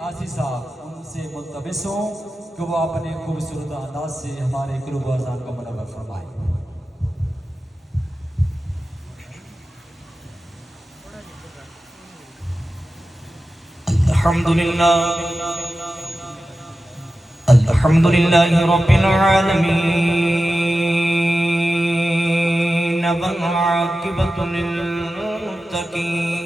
आसिफ साहब उनसे मुल्तमिस हूँ कि वो अपने खूबसूरत अंदाज से हमारे कुर्ब अज़ान को मुनव्वर फरमाए। अल्हम्दुलिल्लाह रब्बिल आलमीन वल आक़िबतु लिल मुत्तक़ीन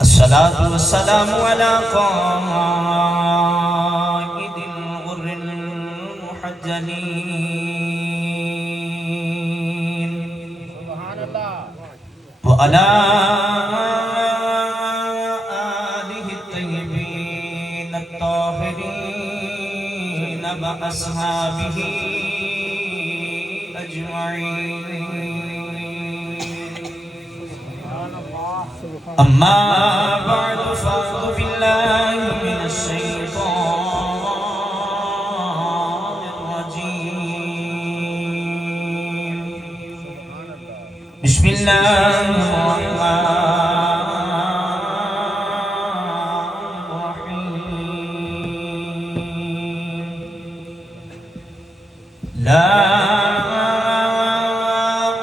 अस्सलातु वस्सलामु अला क़ाइदिल गुर्रिल मुहज्जलीन व अला अस्हाबिही अजमईन अम्मा बअद फ़अऊज़ु बिल्लाहि मिनश शैतानिर रजीम बिस्मिल्लाहिर रहमानिर لا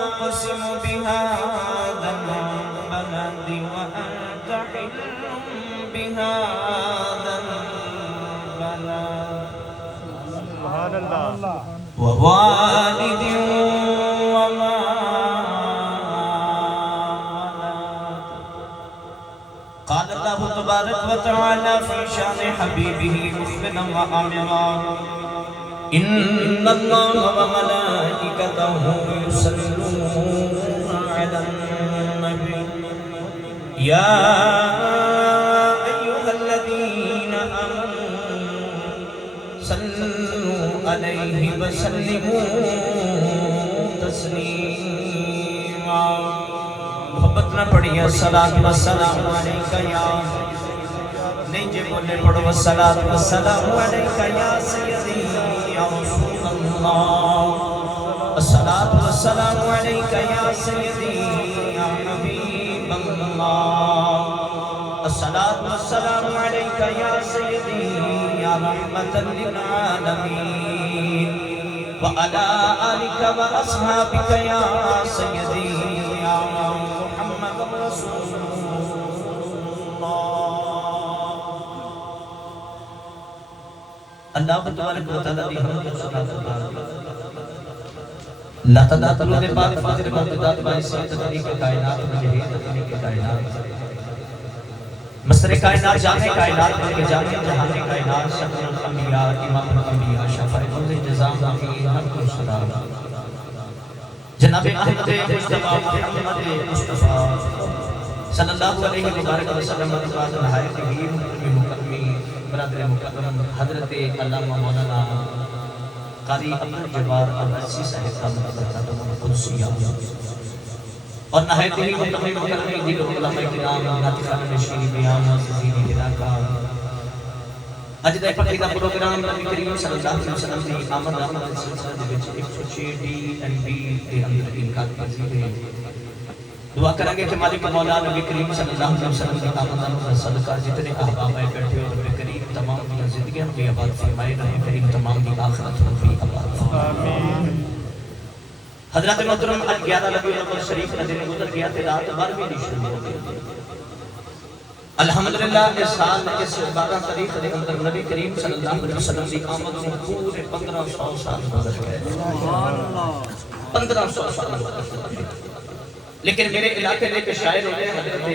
أقسم بهذا البلد وأنت حل بهذا البلد سبحان الله ووالد وما ولد قال الله تبارك وتعالى في شأن حبيبه مخبرا وآمرا إن الله وملائكته يصلون على النبي يا أيها الذين آمنوا صلوا عليه وسلموا تسليما मोहब्बत ना पढ़िए सलात व सलाम अलैका या नहीं जे बोले पढ़ो व सलात व सलाम अलैका या सय्यदी या रसूल अल्लाह अस्सलातु वस्सलामु अलैका या सय्यदी या हबीब अल्लाह अस्सलातु वस्सलामु अलैका या सय्यदी या रहमतल लिल आलमीन व अला आलिका व अस्हाबिका या सय्यदी या मुहम्मद अल्लाह तबारक व तआला दी हमद व सलात ला तदातुल दे पाक फातिर मौजूदात बाई सैयद तरीके कायनात मुजहिद तरीके कायनात मसरे कायनात जाने कायनात के जाने जहाने कायनात शफीउल अंबिया इमामुल अंबिया शफीउल जज़ा की हर को सलाम जनाब अहमद मुस्तफा मुहम्मद मुस्तफा सल्लल्लाहु अलैहि वसल्लम बाद नहायत ही मुकम्मी बरादर मुकर्रम हजरत अल्लामा मौलाना कारी अब्दुल जब्बार अब्बासी साहिब का मुकद्दम कुदसिया और नहायत ही मुकम्मी मुकर्रम दिल उलमा किराम नातिखान नशीन बयान ज़ीनी हिदाका अज दा पक्का प्रोग्राम नबी करीम सल्लल्लाहु अलैहि वसल्लम दी आमद आमद सिलसिले दे विच 106 डी एंड बी दे अंदर इनकार पजीर है दुआ करेंगे कि मालिक मौला नबी करीम सल्लल्लाहु अलैहि वसल्लम की आमद का सदका जितने अहबाब आए बैठे हो नबी करीम तमाम की जिंदगियां भी आबाद फरमाए नबी करीम तमाम की आखिरत भी आबाद आमीन। हजरत मोहतरम आज 11 रबीउल अव्वल शरीफ का दिन गुजर गया थे रात 12वीं दी शुरू हो गई अल्हम्दुलिल्लाह इस साल इस 12 तारीख के अंदर नबी करीम सल्लल्लाहु अलैहि वसल्लम की आमद को पूरे 1500 साल गुजर गए सुभान अल्लाह 1500 साल लेकिन मेरे इलाके में एक शायर होते हैं हजरत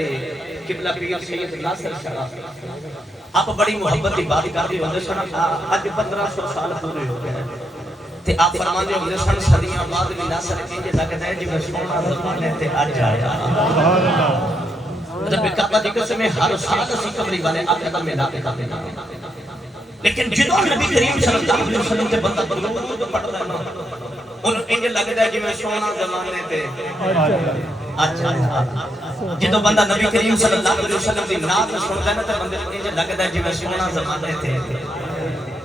किबला पीर सैयद नासिर शाह आप बड़ी मोहब्बत की बात करते होंगे सन आज 1500 साल पूरे हो गए ते आप फरमाते होंगे सन सदियां बाद भी नासिर इंज लगदा है जिवें सोना ज़माने ते अज आया सुभान अल्लाह रब काबा दी कसम हर साल ਅਸੀਂ कमरी वाले आपके कदम में नाते करते हैं लेकिन ਜਦੋਂ नबी करीम सल्लल्लाहु अलैहि वसल्लम ते बंदा दरूद पढ़दा है ना उन इंज लगदा है जिवें सोना ज़माने ते अच्छा ਜਦੋਂ बंदा नबी करीम सल्लल्लाहु अलैहि वसल्लम दी नात सुनदा है ना ते बंदे को इंज लगदा है जिवें सोना ज़माने ते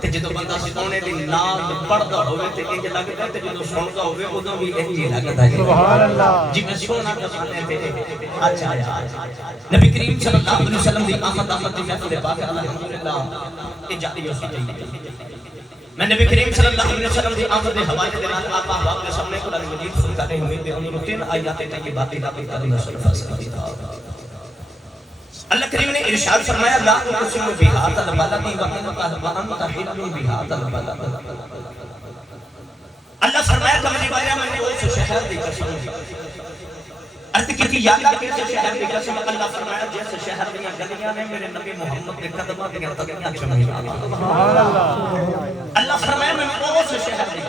ते जो बंदा सोने दी नाल पढ़दा होवे ते इंज लगदा ते जो सुनदा होवे उदों भी इंज ही लगदा है सुभान अल्लाह जिवें सोना जमाने ते अच्छा यार नबी करीम सल्लल्लाहु अलैहि वसल्लम दी आमद दी महफिल पाक अल्हम्दुलिल्लाह ये जारी हो सकी मैं नबी करीम सल्लल्लाहु अलैहि वसल्लम दी आमद दे हवाले दे नाल आपा बाप के सामने कुरान मजीद सुनता रहे हुए ते उन तीन आयत तक बातें दा करीम सल्लल्लाहु अलैहि वसल्लम अल्लाह करीम ने इरशाद फरमाया ला तुसिमु बिहातल बलदी व अंत हिल्लु बिहातल बलद अल्लाह फरमाया कमली वाला मैंने उस शहर दी कसम अर्थ की थी या अल्लाह के शहर दी कसम अल्लाह फरमाया जिस शहर दी गलियां ने मेरे नबी मोहम्मद के कदमां दी तलियां चुमी सुभान अल्लाह अल्लाह फरमाया मैं उस शहर दी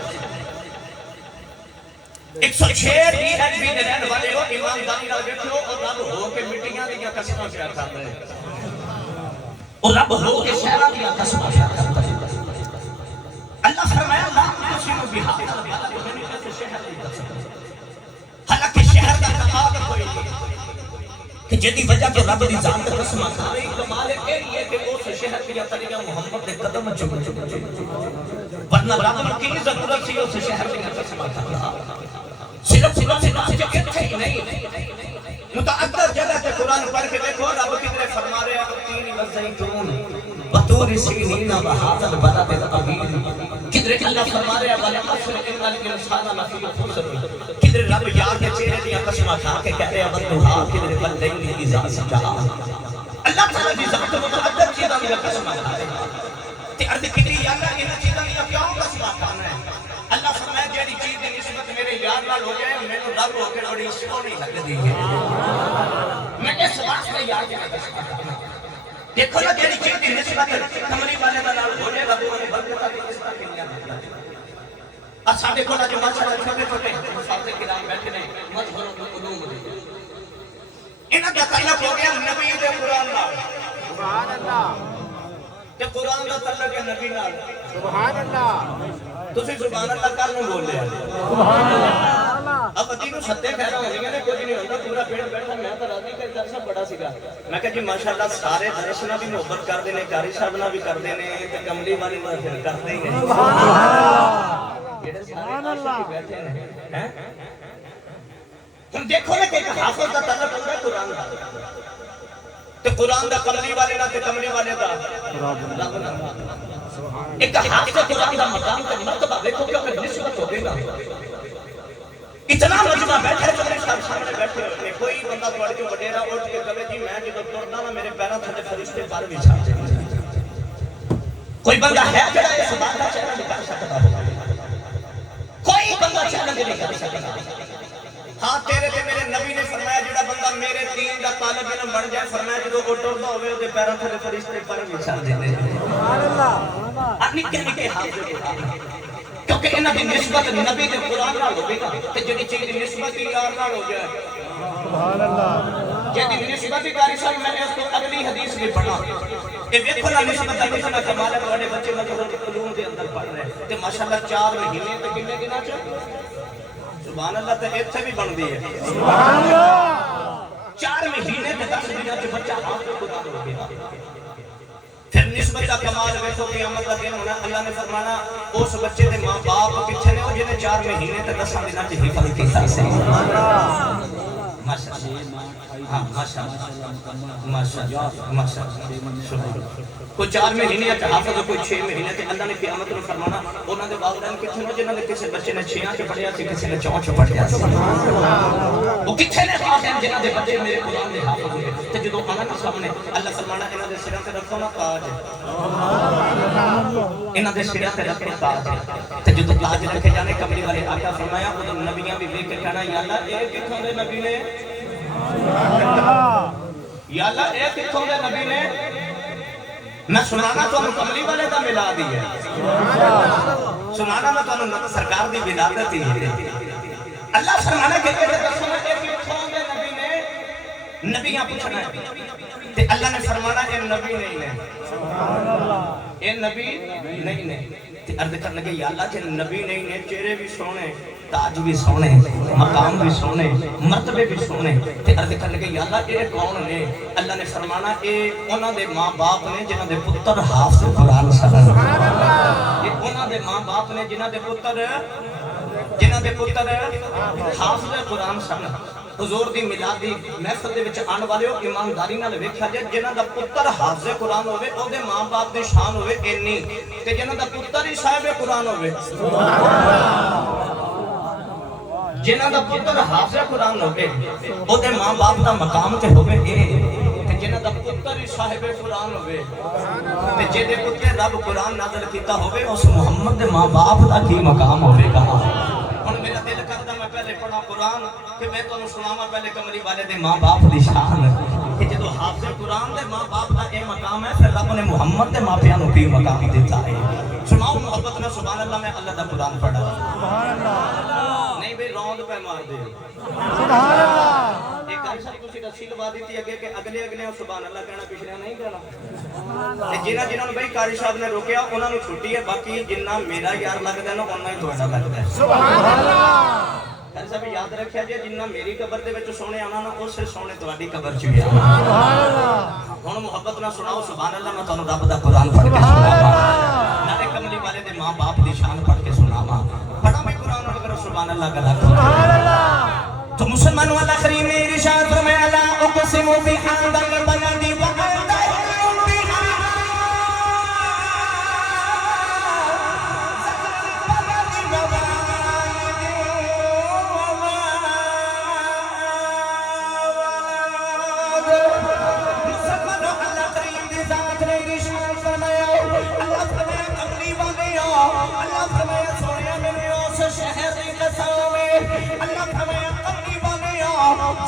106 भी रहने वाले हो ईमानदारी नाल बैठो और रब हो के मिट्टियां दी कसमां शेयर कर रहे और रब हो के शहरां दी कसमां शेयर कर रहे अल्लाह फरमाया ला तुसिमु बिहातल बलद मैंने इस शहर दी कसम हालांकि शहर का तकाब कोई नहीं कि जेदी वजह तो रब दी जात कसम खावे कमाल ये है कि उस शहर की तलियां मोहम्मद के कदम चुम वरना रब की जरूरत थी उस शहर की कसम खाना सिर्फ से इतने ही नहीं मुतअद्दिद जगह पे कुरान पढ़ के देखो रब कितने फरमा रहे हैं तीन वज़ैतून बतूर सीनीन व हाज़ल बलद अमीन किधर अल्लाह फरमा रहे हैं वल असर इन्नल इंसाना लफी खुसर किधर रब यार के चेहरे दी कसम खा के कह रहे हैं वल्लुहा किधर वल्लैली इज़ा सजा अल्लाह ताला दी जात मुतअद्दिद चीज़ां दी कसम खा रहे हैं ते अर्थ कितनी अल्लाह इन चीज़ां दी क्यों कसम खाना है अल्लाह फरमाया जेडी चीज दी निस्बत मेरे यार नाल हो जाए मैनू रब होके बड़ी सोहनी लगदी है मैं इस वास्ते यार की कसम खाना देखो ना जेडी चीज दी निस्बत कमरी वाले दा नाल हो जाए रब ने बरकत दी किस्ता किनिया आ साडे कोल जो माशाअल्लाह छोटे छोटे मुसाफिर किराम बैठे ने मजहर उलूम दे इना दा ताल्लुक हो गया नबी दे कुरान नाल सुभान अल्लाह ते कुरान दा ताल्लुक है नबी नाल सुभान अल्लाह तुसी सुभान अल्लाह कर नु बोल लिया सुभान अल्लाह अब अती नु सत्ते कहना होंगे ने कुछ नहीं होता पूरा पेड़ बैठा मैं तो राजी का दर्श बड़ा सीगा मैं कह जी माशाअल्लाह सारे दर्श ना भी मोहब्बत करदे ने कारी साहब ना भी करदे ने ते कमली वाली ना फिर करदे ही ने सुभान अल्लाह जेड़े सुभान अल्लाह बैठे ने हैं तुम देखो ना कि हाफिज दा ताल्लुक होगा कुरान दा ते कुरान दा कमली वाले ना ते कमली वाले दा रब ना एक हाफिज कुरान दा मकाम ते मर्तबा देखो कि अगर निस्बत हो देगा इतना मजमा बैठा है मेरे सामने बैठे होते कोई बंदा पढ़ के वडेरा उठ के कहे जी मैं जब टुरदा ना मेरे पैरों थले फरिश्ते पर बिछा देते कोई बंदा है जेड़ा इस बात का चेहरा दिखा सकता हो कोई बंदा चेहरा नहीं दिखा सकता हां तेरे ते मेरे नबी ने फरमाया जेड़ा बंदा मेरे दीन दा तालिब इल्म बन जाए फरमाया जदों वो टुरदा होवे ओदे पैरों थले फरिश्ते पर बिछा देते सुभान अल्लाह अपनी के हाफिज क्योंकि इन्हां दी निस्बत नबी दे कुरान नाल होवेगा ते जेडी चीज दी निस्बत यार नाल हो जाए सुभान अल्लाह जेडी निस्बत कारी साहब मैं इस तो अगली हदीस भी पढ़ा ए देखो ना निस्बत दा कितना कमाल है तुम्हारे बच्चे मजहर उलूम दे अंदर पढ़ रहे ते माशाअल्लाह 4 महीने ते कितने दिनां च सुभान अल्लाह ते इत्थे भी बनदी है सुभान अल्लाह 4 महीने ते 10 दिनां च बच्चा हाफिज कुरान हो गया फिर निस्बत का कमाल देखो क़यामत का दिन होना अल्लाह ने फरमाना उस बच्चे दे मां-बाप किथे ने जिन्हें 4 महीने तक 10 दिनां च हिफाजत कीता सही माशाअल्लाह हां माशाअल्लाह कोई 4 महीने च हाफिज कोई 6 महीने ते अल्लाह ने क़यामत में फरमाना उन्हां दे वालिदैन किथे ने जिन्हां ने किसी बच्चे ने 6 च पढ़िया सी किसी ने 4 च पढ़िया सी वो किथे ने वालिदैन जिन्हां दे बच्चे मेरे कुरान दे हाफिज हुए ते जदों आना ना सामने अल्लाह फरमाना इन्हां दे सिरां ते रखो ना ताज इन्हां दे सिरां ते रखो ताज ते जदों ताज रखे जाने कमली वाले आका फरमाया उदों नबियां भी देख के कहना या अल्लाह ए किथों दे नबी ने या अल्लाह ए किथों दे नबी ने मैं सुनाना तो कमली वाले का मिला दी है सुनाना मैं तो सरकार दी विलादत ही है अल्लाह फरमाना के दसना ए किथों दे नबी ने नबियां पूछना है ते अल्लाह ने फरमाना ए नबी नहीं ने सुभान अल्लाह ए नबी नहीं ने ते अर्ज करन लगे या अल्लाह जे नबी नहीं ने चेहरे भी सोने ताज भी सोने, मकाम भी सोने, मर्तबे भी सोने। ते अर्ज कर लगे या अल्लाह ये कौन ने? अल्लाह ने फरमाना ये उन्हां दे मां बाप ने जिन्हां दे पुत्र हाफिज कुरान सन। ये उन्हां दे मां बाप ने जिन्हां दे पुत्र हाफिज कुरान सन। हुजूर दी मिलादी महफिल दे विच आने वाले ईमानदारी नाल वेखिया जे जिन्हां दा पुत्र हाफिज कुरान होवे ओदे मां बाप दी शान होवे इन्नी, ते जिन्हां दा पुत्र ही साहिब कुरान होवे, जिन्हां दा पुत्र हाफिज कुरान होवे ओदे मां बाप दा मकाम ते होवे ए, ते जिन्हां दा पुत्र ही साहिब कुरान होवे ते जेदे उत्ते रब कुरान नाज़िल कीता होवे उस मुहम्मद दे मां बाप दा की मकाम होवेगा। हुण मेरा दिल करदा मैं पहले पढ़ा कुरान कि मैं तुहानू सुनावा पहले कमली वाले दे मां बाप दी शान कि जदों हाफिज कुरान दे मां बाप दा ए मकाम है फिर रब ने मुहम्मद दे मापियां नू की मकाम दिता है। सुनाओ मोहब्बत में सुभान अल्लाह। मैं अल्लाह दा कुरान पढ़ा सुभान अल्लाह नहीं भाई रौंद पे मार दे सुभान अल्लाह। एक गाल सारी तुसी रस्सी लवा दी अगे के अगले अगले सुभान अल्लाह कहना पिछले नहीं कहना। ते जिन्हां जिन्हां भाई कारी साहब ने रोकिया उन्हां नू छुट्टी है, बाकी जिन्ना मेरा यार लगदा ना उन्ना ही तुहाडा लगदा है सुभान अल्लाह। कारी साहब याद रखिया जे जिन्ना मेरी कबर दे विच सोने आना ना उससे सोने तुहाडी कबर च भी आना सुभान अल्लाह। हुण मोहब्बत नाल सुनाओ सुभान अल्लाह। मैं तुहानू रब दा कुरान पढ़ के सुनावा, नाले कमली वाले दे मां बाप दी शान पढ़ के सुनावा। पढ़ा मैं कुरान और करो सुभान अल्लाह का सुभान अल्लाह। तो मुसलमान वाला करीम ने इरशाद फरमाया अला उकसिमु बि हादल बलदी व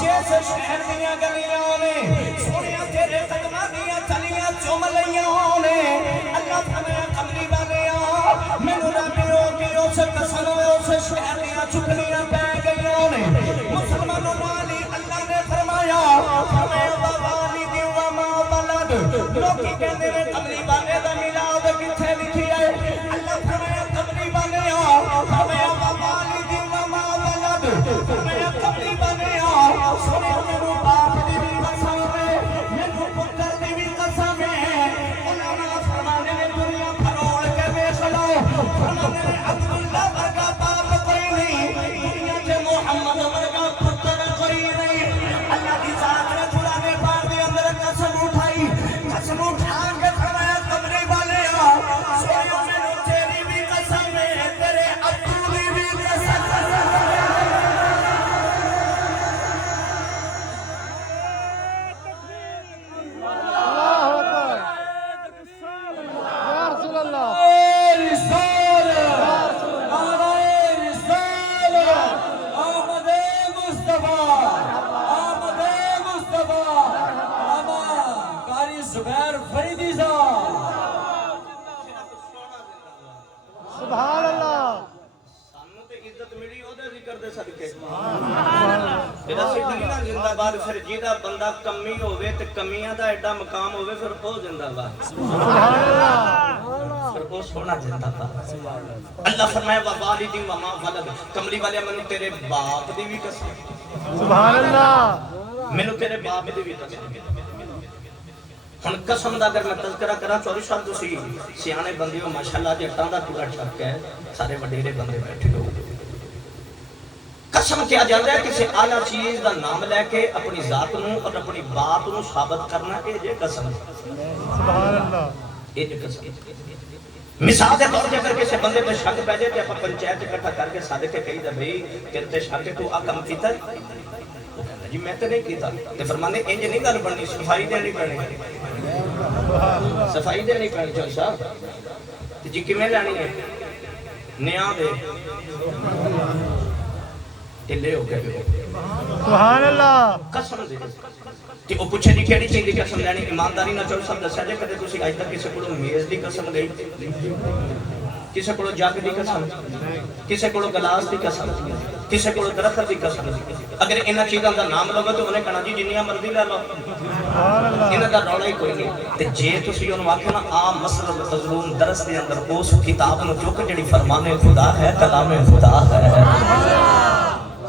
जैसे शहर दियां गलियां ने सोनिया तेरे कदमां दियां तलियां चुम लईयां ने। अल्लाह फरमाया कमली वालिया मैनू रब हो के उस कसम उस शहर दियां चुगलियां पै गईयां ने। मुसलमानों वाली अल्लाह ने फरमाया वाली दी व मा बलद। लोकी कहंदे ने कमली वाले दा मिलाद किथे लिखी है? अल्लाह फरमाया कमली वालिया फरमाया वाली दी व मा बलद। फरमाया कमली वालिया सुने मेनू बाप दी भी कसम है, मेनू पुत्र दी भी कसम है। उन्होंने फरमाने ने दुनिया फरोड़ के देख लो, फरमाने ने अब्दुल्ला वर्गा बाप कोई नहीं, दुनिया के मोहम्मद वर्गा पुत्र कोई नहीं। अल्लाह की जात ने कुरान पाक के अंदर कसम उठाई, कसम उठा के फरमाया कमरे वाले सोया मेनू तेरी भी कसम है, तेरे अब्दू दी भी कसम है। जिंदाबाद फिर जिहदा बंदा कमी होवे ते कमियां दा एडा मकाम होवे फिर ओ जिंदाबाद सुभान अल्लाह। फिर ओ सोना जिंदाबाद। अल्लाह फरमाया व वालिदी व मा वलद। कमली वाले मैनू तेरे बाप दी भी कसम सुभान अल्लाह, मैनू तेरे बाप दी भी कसम। हुण कसम दा अगर मैं तज़किरा करा चौधरी साहब तुसी सियाणे बंदे हो माशाअल्लाह, जट्टां दा पूरा छक है, सारे वडेरे बंदे बैठे हो। कसम किया जाता है किसी आला चीज का नाम लैके अपनी जात नूं और अपनी बात नूं साबित करना, ये जे कसम सुभान अल्लाह। ये जे कसम मिसाल के तौर पर अगर किसी बंदे पे शक पै जाए तो आप पंचायत इकट्ठा करके सदके कही भाई तेरे ते शक है, तू आ काम कीता जी? मैं तो नहीं कीता। ते फरमाने इंज नहीं गल बननी, सफाई देनी पैनी, सफाई देनी पैनी। चौधरी साहब जी किवें लैनी है? न्याय दे ढिले हो गए सुभान अल्लाह। कसम दे ते ओ पुछे दी केड़ी चीज दी कसम लैनी? ईमानदारी नाल चौधरी साहब दस्या जे कदे तुसी अज तक किसी कोलों मेज दी कसम गई, किसी कोलों जग दी कसम, किसी कोलों गिलास दी कसम, किसी को दरख्त की कसम अगर इन्हां चीज़ों का नाम लगे तो उन्हें कहना जी जिन्नियां मर्जी लै लो इन्हां दा रौला ही कोई नहीं ते जे तुसीं उन्होंने आखो ना आ मसरत मज़लूम दरस के अंदर उस किताब में चुक जिहड़ी फरमाने खुदा है कलामे खुदा है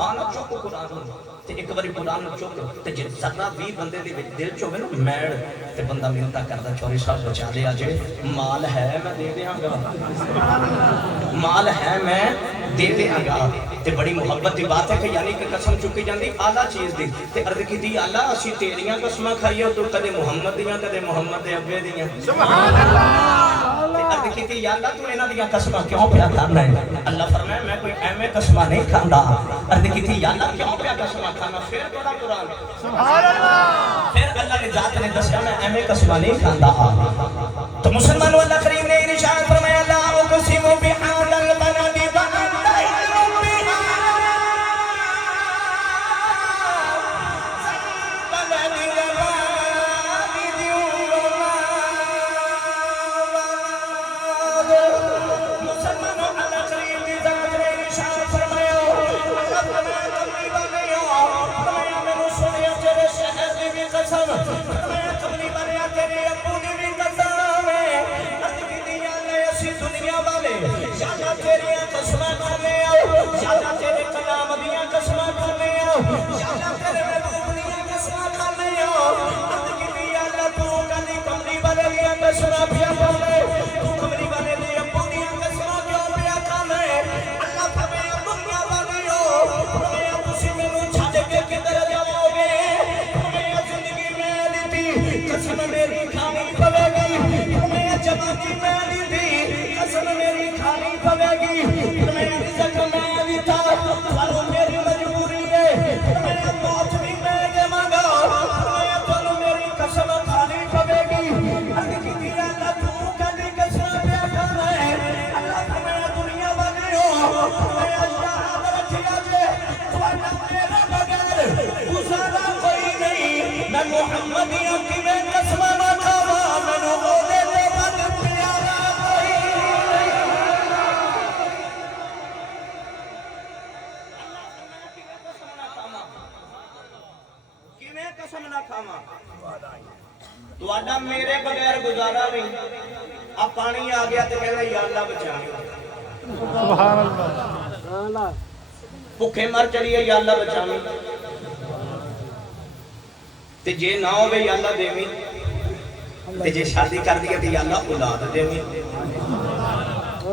आना चुक कुरान ते एक बारी कुरान चुक ते जे जरा भी बंदे दे विच दिल च होवे ना मैल ते बंदा मिन्नतां करदा चौधरी साहब बचा लिया जे माल है मैं दे देंगा माल है मैं दे देंगा ते बड़ी मुहब्बत की बात है कि यानी कि कसम चुकी जाती आला चीज़ की ते अर्ज की आला असीं तेरियां कसमां खाइए तू कदे मुहम्मद दियां कदे मुहम्मद दे अब्बे दियां सुभान अल्लाह ते अर्ज की अल्लाह तू इन्हां दियां कसमां क्यों पिया खाना है अल्लाह फरमाया मैं कोई एवें कसमां नहीं खांदा अर्ज की अल्लाह क्यों पिया कसमां खाना फिर बड़ा कुरान सुभान अल्लाह फिर अल्लाह ने जात ने दस्या मैं एवें कसमां नहीं खांदा तो मुसलमानों अल्लाह करीम ने इरशाद फरमाया ला उक़सिमु बिहादल बलदी मेरे बगैर गुजारा नहीं अब पानी आ गया तो कहना या अल्लाह बचा सुभान अल्लाह भुखे मर चलिए या अल्लाह बचा ते जे ना होवे या अल्लाह देवी ते जे शादी कर दी ते या अल्लाह औलाद देवी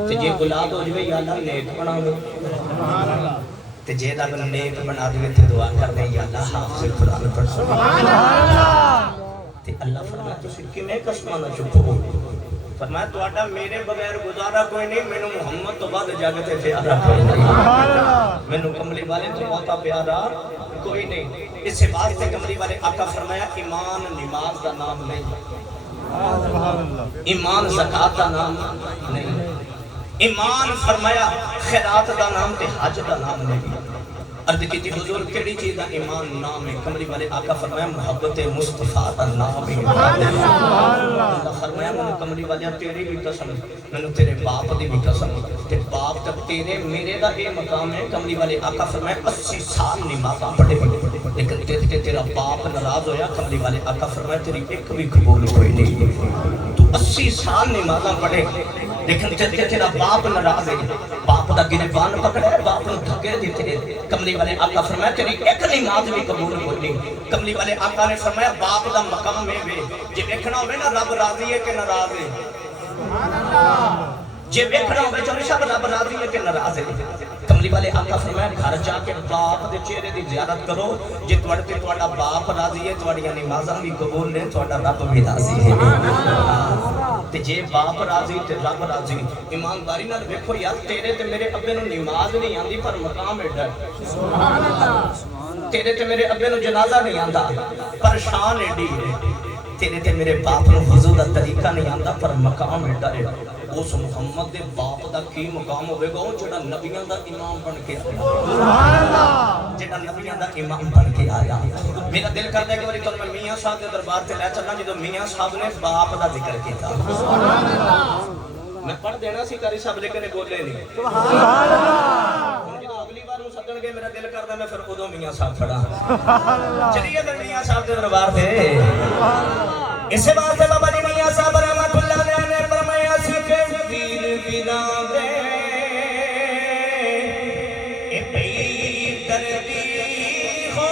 ते जे औलाद हो जावे या अल्लाह नेक बना दे सुभान अल्लाह ते जे रब नेक बना दे ते दुआ कर दे या अल्लाह हाफिज़ कुरान पढ़ सुभान अल्लाह अल्लाह फरमाया तुसी किवें कसमां ना चुको फरमाया तुहाडा मेरे बगैर गुजारा कोई नहीं मैनू मुहम्मद तो बाद जग ते प्यारा कोई नहीं मैनू कमली वाले तो बहुता प्यारा कोई नहीं इस वास्ते कमली वाले आका फरमाया ईमान नमाज दा नाम नहीं सुभान अल्लाह ईमान ज़कात दा नाम नहीं ईमान फरमाया खैरात दा नाम ते हज दा नाम नहीं अर्ज की हुजूर केड़ी चीज दा ईमान नाम है कमली वाले आका फरमाया मोहब्बत मुस्तफा दा नाम है सुभान अल्लाह अल्लाह फरमाया मैंने कमली वाले तेरी भी कसम मैंने तेरे बाप दी भी कसम ते बाप तक तेरे मेरे दा ये मकाम है कमली वाले आका फरमाया 80 साल नमाज़ पढ़े लेकिन तेरा बाप नाराज होया कमली वाले आका फरमाया तेरी एक भी कबूल कोई नहीं तू 80 साल नमाज़ पढ़े लेकिन तेरा बाप नाराज है बाप दा गिरबान पकड़े बाप ने धक्के दिते कमली वाले आका फरमाया तेरी एक नमाज भी कबूल कोई नहीं कमली वाले आका ने फरमाया बाप दा मकाम है वे जे देखना होवे ना रब राजी है कि नाराज है सुभान अल्लाह जे देखना होवे चोरी साहब रब राजी है कि नाराज है कमली वाले आका फरमाया घर जाके बाप दे चेहरे दी ज़ियारत करो जे तुहाडे ते तुहाडा बाप राजी है तुहाडियां नमाज़ां भी कबूल ने तुहाडा रब भी राजी है ते जे बाप राजी ते रब राजी ईमानदारी नाल देखो यार तेरे ते मेरे अब्बे नूं नमाज नहीं आंदी पर मकाम एडा है सुभान अल्लाह तेरे ते मेरे अब्बे नूं जनाजा नहीं आंदा पर शान एडी है तेरे ते मेरे बाप नूं वज़ू दा तरीका नहीं आंदा पर मकाम एडा है उस मुहम्मद दे बाप दा की मकाम होवेगा ओ जेड़ा नबियां दा इमाम बन के आया सुभान अल्लाह जेड़ा नबियां दा इमाम बन के आया मेरा दिल करदा है कि बारी तुहानू मैं मियां साहब दे दरबार ते ले चलना जदों मियां साहब ने बाप दा जिक्र कीता सुभान अल्लाह मैं पढ़ देना सी कारी साहब लेकिन बोले नहीं सुभान अल्लाह हुण जदों अगली बार ਮੰਗਣਗੇ ਮੇਰਾ ਦਿਲ ਕਰਦਾ ਮੈਂ ਫਿਰ ਉਦੋਂ ਮੀਆਂ ਸਾਹਿਬ ਫੜਾ ਚਲੀਏ ਫਿਰ ਮੀਆਂ ਸਾਹਿਬ ਦੇ ਦਰਬਾਰ ਤੇ ਇਸੇ ਵਾਸਤੇ ਬਾਬਾ ਜੀ ਮੀਆਂ ਸਾਹਿਬ ਰਹਿਮਤੁल्लाह अलैह ने फरमाया सी के वीर वीरां दे ए भई दर्दी हो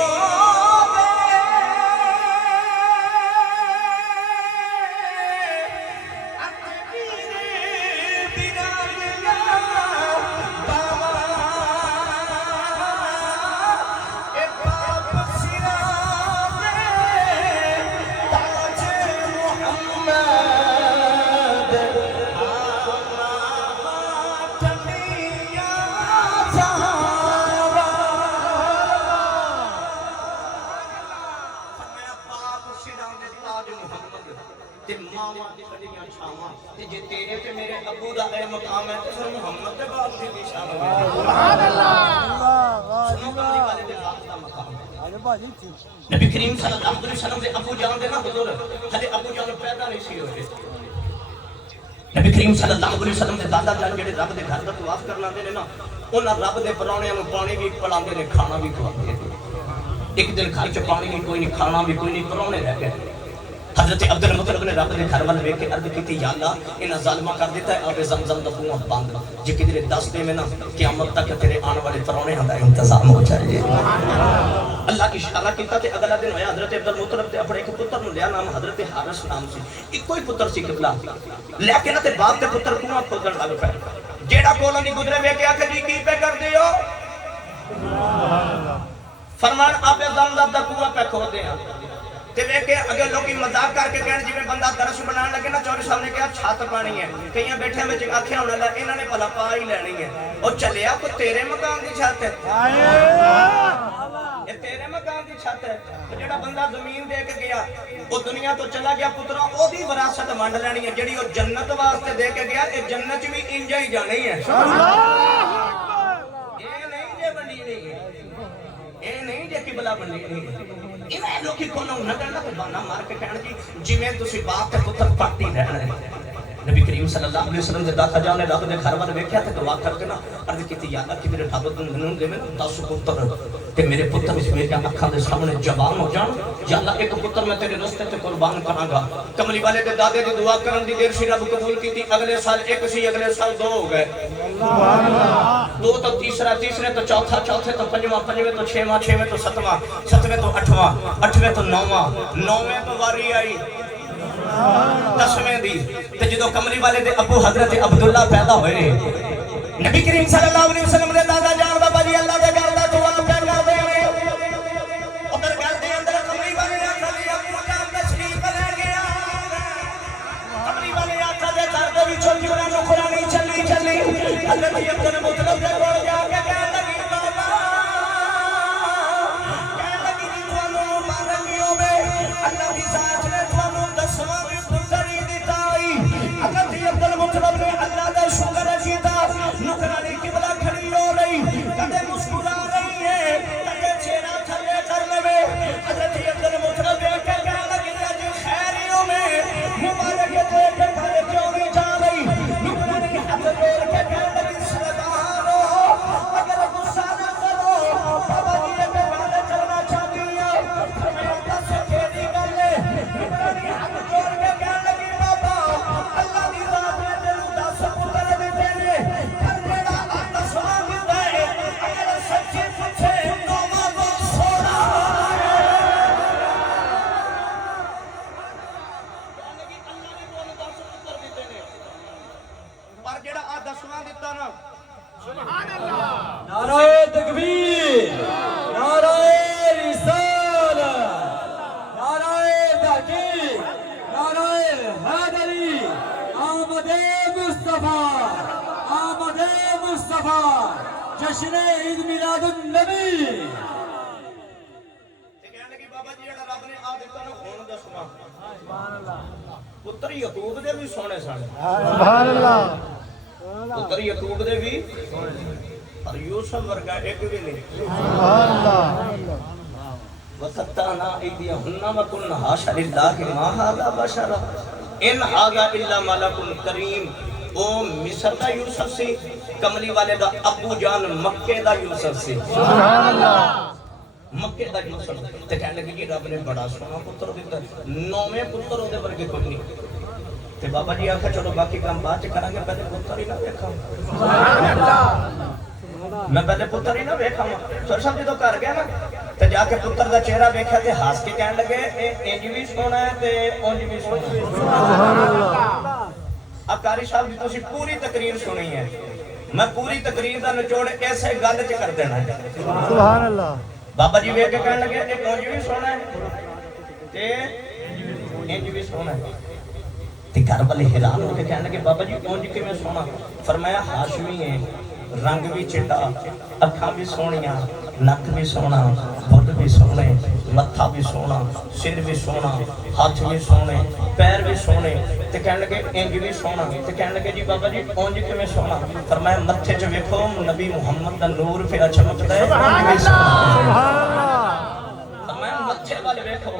जे तेरे ते मेरे अबू दा ए मकाम है तो फिर मोहम्मद दे बाप दी भी शान है सुभान अल्लाह सुनो कमली वाले दे बाप दा मकाम अरे भाजी नबी करीम सल्लल्लाहु अलैहि वसल्लम दे अबू जान दे ना हुजूर हले अबू जान पैदा नहीं सी होए नबी करीम सल्लल्लाहु अलैहि वसल्लम दे दादा जान जेड़े रब दे घर दा तवाफ कर लांदे ने ना उन्हां रब दे परौणियां नु पानी भी पिलांदे ने खाना भी खवांदे ने एक दिन घर च पानी नहीं कोई नहीं खाना भी कोई नहीं परौणे रह गए हजरत अब्दुल मुत्तलिब ने रब दे घर वाल वेख के अर्ज की या अल्लाह इन्हां ज़ालिमां कर दिता है अब ज़मज़म दा कुआं बंद जे किधरे दस दे में ना क़यामत तक तेरे आने वाले परौणे दा इंतजाम हो जाए अल्लाह की इशारा कीता ते अगला दिन होया हजरत अब्दुल मुत्तलिब ते अपने एक पुत्र नु लिया नाम हजरत हारिस नाम सी इको ही पुत्र सी किबला लेकिन ना ते बाप ते पुत्र कुआं खोदण लग पे जेड़ा कोलों नहीं गुजरे वेख के आखे जी की पे करदे हो फरमान आपे ज़मज़म दा कुआं पे खोदे हैं ते वेखे अगे लोग मजाक करके कहन जिवें बंदा दरस बनाने लगे ना चौधरी साहब ने कहा छत पानी है कई बैठे में आख्या होने लगा इन्होंने भला पा ही लेनी है और चलिया को तेरे मकान की छत है ये तेरे मकान की छत है जेड़ा बंदा जमीन दे के गया वो दुनिया तो चला गया पुत्रा ओदी विरासत वंड लेनी है जेड़ी वो जन्नत वास्ते दे के गया ये जन्नत भी इंजा ही जानी है ये नहीं जे बनी नहीं है ये नहीं जे किबला बनी नहीं है इन्हें लोग की कोनो नगर ना बहाना मार के कहन जी जिवें तुसी बाप ते पुत्र पार्टी रहना है नबी करीम सल्लल्लाहु अलैहि वसल्लम दे दाता जान ने रब दे घर वाल वेख्या ते दुआ करके ना अर्ज कीती या अल्लाह किधरे रब नूं देवे 10 पुत्र ते मेरे पुत्र इस मेरी अखां दे सामने जवान हो जान या अल्लाह एक पुत्र मैं तेरे रास्ते ते कुर्बान करांगा कमली वाले दे दादे दी दुआ करन दी देर सी रब कबूल कीती अगले साल एक सी अगले साल दो हो गए सुभान अल्लाह दो तो तीसरा तीसरे तो चौथा चौथे तो पंजवां पंजवें तो छेवां छेवें तो सतवां सतवें तो अठवां अठवें तो नौवां नौवें तो वारी आई 10वें दी ते जदों कमली वाले दे अबू हजरत अब्दुल्ला पैदा होए नबी करीम सल्लल्लाहु अलैहि वसल्लम दे दादा जान बाबा जी अल्लाह दे घर दा दुआ कर करदे ने उधर घर दे अंदर कमली वाले आखा दी अबू जान तशरीफ ले गया कमली वाले आखा दे घर दे विचों जिबरा नुकरा नहीं चली चली हजरत अब्दुल मुत्तलिब दे कोल जाके कहन लगी बाबा कहन लगी जी तुहानू मारन दी होवे अल्लाह दी जात ने तुहानू दसवां भी पुत्र ही दिता आई हजरत अब्दुल मुत्तलिब ने अल्लाह दा शुक्र कीता नुकरानी किबला खड़ी हो रही कदे मुस्कुरा रही है कदे चेहरा थल्ले कर लेवे हजरत अब्दुल मुत्तलिब देख के कहने लगी आज खैरियों में मुबारक देख के घर क्यों नहीं जा रही नुकरानी हाथ जोड़ के कहने लगी सरदार अगर गुस्सा न करो बाबा जी ये गल करना चाहती है मैं दस खेदी गल नुकरानी हाथ जोड़ के कहने लगी बाबा अल्लाह दी जात ने तेनू 10 पुत्र दिते ने पर जेड़ा दसवां दिता है अगर सच्ची पूछे नौवां तो सोना पर जेड़ा आ दसवां दिता ना सुभान अल्लाह नाराए तकबीर नाराए रिसालत नाराए तहकीक नाराए हैदरी आमदे मुस्तफा जश्न ईद मिलादुन नबी ते कहने लगी बाबा जी जेड़ा रब ने आ दिता ना हुण दसवां सुभान अल्लाह पुत्र याकूब दे भी सोने सन सुभान अल्लाह पुत्र याकूब दे भी पर यूसुफ वर्गा एक भी नहीं सुभान अल्लाह वसत्ताना इदियहुन्ना व कुन्ना हाशा लिल्लाहि मा हादा बशरा इन हादा इल्ला मलकुन करीम वो मिस्र का यूसुफ सी, कमली वाले दा अबू जान मक्के दा यूसुफ सी। सुभान अल्लाह। मक्के दा यूसुफ ते कहने लगे जी रब ने बड़ा सोना पुत्र दिता, नौवें पुत्र ओदे वर्गे कोई नहीं। ते बाबा जी आखा चलो बाकी काम बाद च करांगे, पहले पुत्र ही ना देखा। सुभान अल्लाह। मैं पहले पुत्र ही ना देखा। सर साहब जो घर गया ना ते जाके पुत्र दा चेहरा देखा ते हंस के कहने लगे ए इंज भी सोना है ते उंज भी सोना है। सुभान अल्लाह। अब कारी साहब जी तुसी पूरी तकरीर सुनी है, मैं पूरी तकरीर दा निचोड़ ऐसे गल च कर देना है। सुभान अल्लाह। बाबा जी वेख के कहने लगे ए उंज भी सोना है ते इंज भी सोना है। ते घर वाले हैरान हो के कहने लगे बाबा जी उंज किवें सोना? फरमाया हाशमी है, रंग भी चिट्टा, अखा भी सोहणियां, नक भी सोहना, बुੱਧ भी सोहने, मत्था भी सोहना, सिर भी सोहना, हाथ भी सोहने, पैर भी सोहने। ते कहने लगे इंज भी सोहना। ते कहने लगे जी बाबा जी उंज किवें सोहना? फरमाया मत्थे च वेखो नबी मुहम्मद दा नूर फिर चमकदा है। सुभान अल्लाह। फरमाया मत्थे वाल वेखो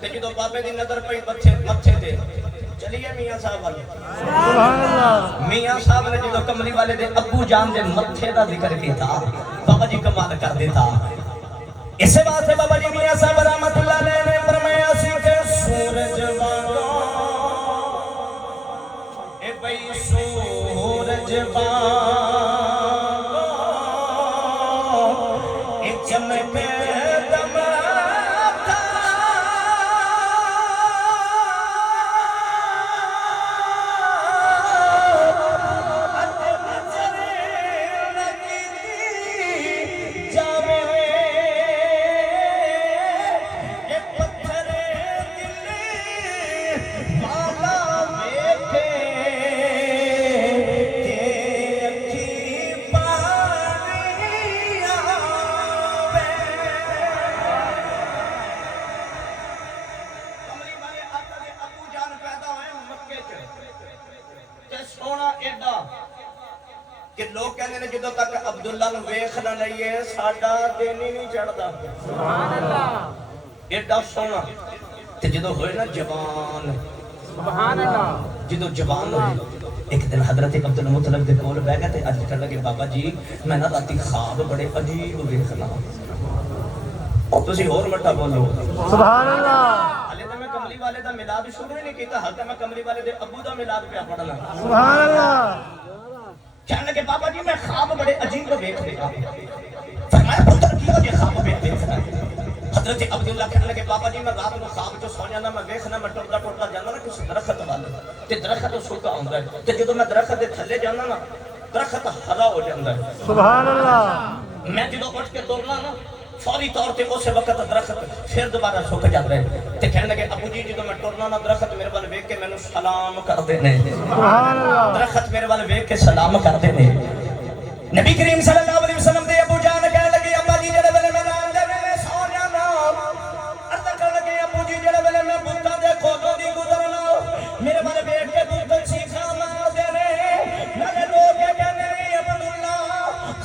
ते जदों बाबे दी नजर पई मत्थे ते चलिए मियां साहब वाले। सुभान अल्लाह। मियां साहब ने जो कमली वाले दे अबू जान दे मत्थे दा जिक्र कीता, बाबा जी कमाल कर देता। इसे वास्ते बाबा जी मियां साहब रहमतुल्लाह अलैह ने फरमाया सी के सूरज वांगो ए भाई सूरज वांगो ए चमके कि लोग कहते हैं जो तक अब्दुल्ला नूं वेख ना लईए साडा दिन ही नहीं चढ़ता। सुभान अल्लाह। एडा सोहना ते जदों होए ना जवान, सुभान अल्लाह, जदों जवान होए एक दिन हजरत अब्दुल मुतलब दे कोल बैठ गए ते अज कहन लगे बाबा जी मैं ना राती ख्वाब बड़े अजीब वेखना। तुसी होर मट्टा बोलो सुभान अल्लाह। हाले तो मैं कमली वाले दा मिलाद शुरू ही नहीं कीता, हाले तो मैं कमली वाले दे अबू दा मिलाद पे पढ़ना। सुभान अल्लाह। कहने लगे बाबा जी मैं ख्वाब बड़े अजीब वेख लिया। फरमाया पुत्र की वजह ख्वाब वेख रहा है? हजरत अब्दुल्ला कहने लगे बाबा जी मैं रात को ख्वाब च सो जाना, मैं वेखना मैं टुरदा टुरदा जाना ना किसी दरखत वाल ते दरखत सुक्का हुंदा है ते जदों मैं दरखत दे थल्ले जाना ना दरखत हरा हो जाता है। सुभान अल्लाह। मैं जदों उठ के तुरना ना फौरी तौर पे उस वक्त दरखत फिर दोबारा सुक जाता है। ते कहने लगे अबू जी जो मैं टुरना ना दरखत मेरे वाल वेख के मैनू सलाम करते ने। सुभान अल्लाह। दरखत मेरे वाल वेख के सलाम करते ने। नबी करीम सल्लल्लाहु अलैहि वसल्लम दे अबू जान कहने लगे अब्बा जी जेड़े वेले मैं नाम दे वेले सो जाना, अर्ज करन लगे अबू जी जेड़े वेले मैं बुत्तां दे खोलों दी गुजरना मेरे वाल वेख के बुत्त चीखा मारदे ने। नाले लोग कहंदे ने अब्दुल्ला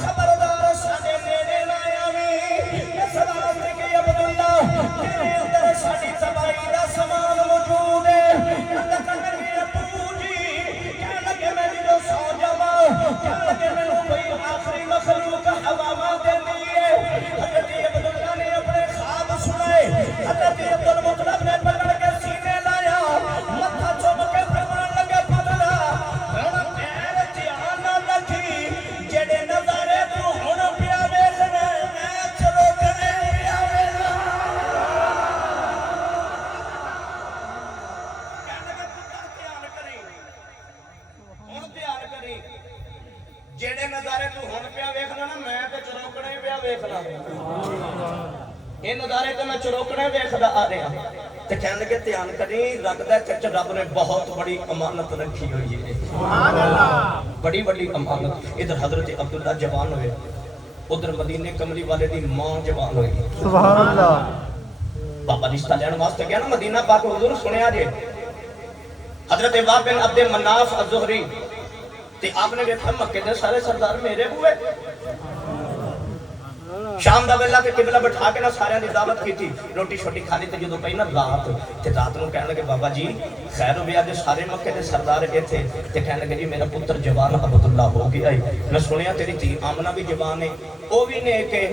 खबरदार साडे नेड़े ना आवी। सवाल के अब्दुल्ला तेरे अंदर साडी तबाही दा समान मौजूद है। अर्ज करन लगे अबू जी कहने लगे मैं जो सो जावा कहने लगे मैनू कोई आखिरी मखलूक हवा देनी है। हजरत अब्दुल्ला ने अपने ख्वाब सुनाए। हजरत अब्दुल मुतलब ने पकड़ के सीने लाया, मत्था चुम के फरमान लगे पगला हुण पैर ध्यान नाल रखी जेड़े नज़ारे तू हुण पिया वेखना मैं चरोकने पिया वेखना। कहने लगे पुत्र ध्यान करी, हुण ध्यान करी जेड़े नज़ारे तू हुण पिया वेखना ना मैं ते चरोकने पिया वेखना। ये नज़ारे तो मैं चरोकने वेखदा आ रहा। ते कहने लगे ध्यान करी लगदा है कि रब ने बहुत बड़ी अमानत रखी हुई है। सुभान अल्लाह। बड़ी बड़ी अमानत। इधर हजरत अब्दुल्ला जवान हुए, उधर मदीने कमली वाले दी मां जवान हुई। सुभान अल्लाह। बाबा रिश्ता लेने वास्ते गया ना मदीना पाक हुजूर सुनिया जे हजरत वाब बिन अब्द मनाफ अज़-ज़ुहरी ते आपने देखा मक्के दे सारे सरदार मेरे हुए। शाम का वेला ते किबला बिठा के ना सारियां दी दावत की थी, रोटी छोटी खा ली ते जदों पई ना रात ते रात नूं कहण लगे बाबा जी खैर हो गया जे सारे मक्के दे सरदार इत्थे ते कहण लगे जी मेरा पुत्र जवान अब्दुल्ला हो गया है, मैं सुनिया तेरी धी आमना भी जवान है, ओ भी नेक है,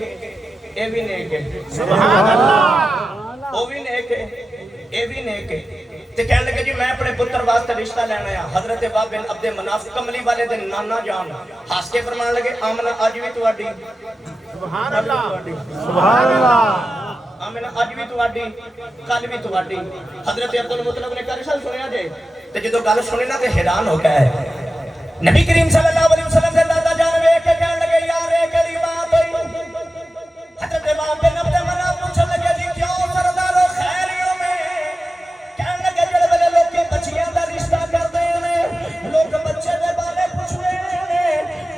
ए भी नेक है, सुभान अल्लाह, ओ भी नेक है, ए भी नेक है। ते कहण लगे जी मैं अपने पुत्र वास्ते रिश्ता लेना है। हजरत वाब बिन अब्दे मनाफ कमली वाले दे नाना जान हंस के फरमान लगे आमना अज भी तुहाडी, सुभान अल्लाह, सुभान अल्लाह, आमना अज भी तुहाडी कल भी तुहाडी। हजरत अब्दुल मुतलब ने कर सुनिया जे ते जदों गल सुनी ना ते हैरान हो गए। नबी करीम सल्लल्लाहु अलैहि वसल्लम दे दादा जान वेख के कहण लगे यार ये केड़ी बात होई। हजरत वाब बिन अब्दे मनाफ पूछण लगे जी क्यों सरदारो खैरियों में? कहण लगे जेड़े वेले लोग बच्चियां दा रिश्ता करदे ने लोग बच्चे दे बारे पुछदे ने,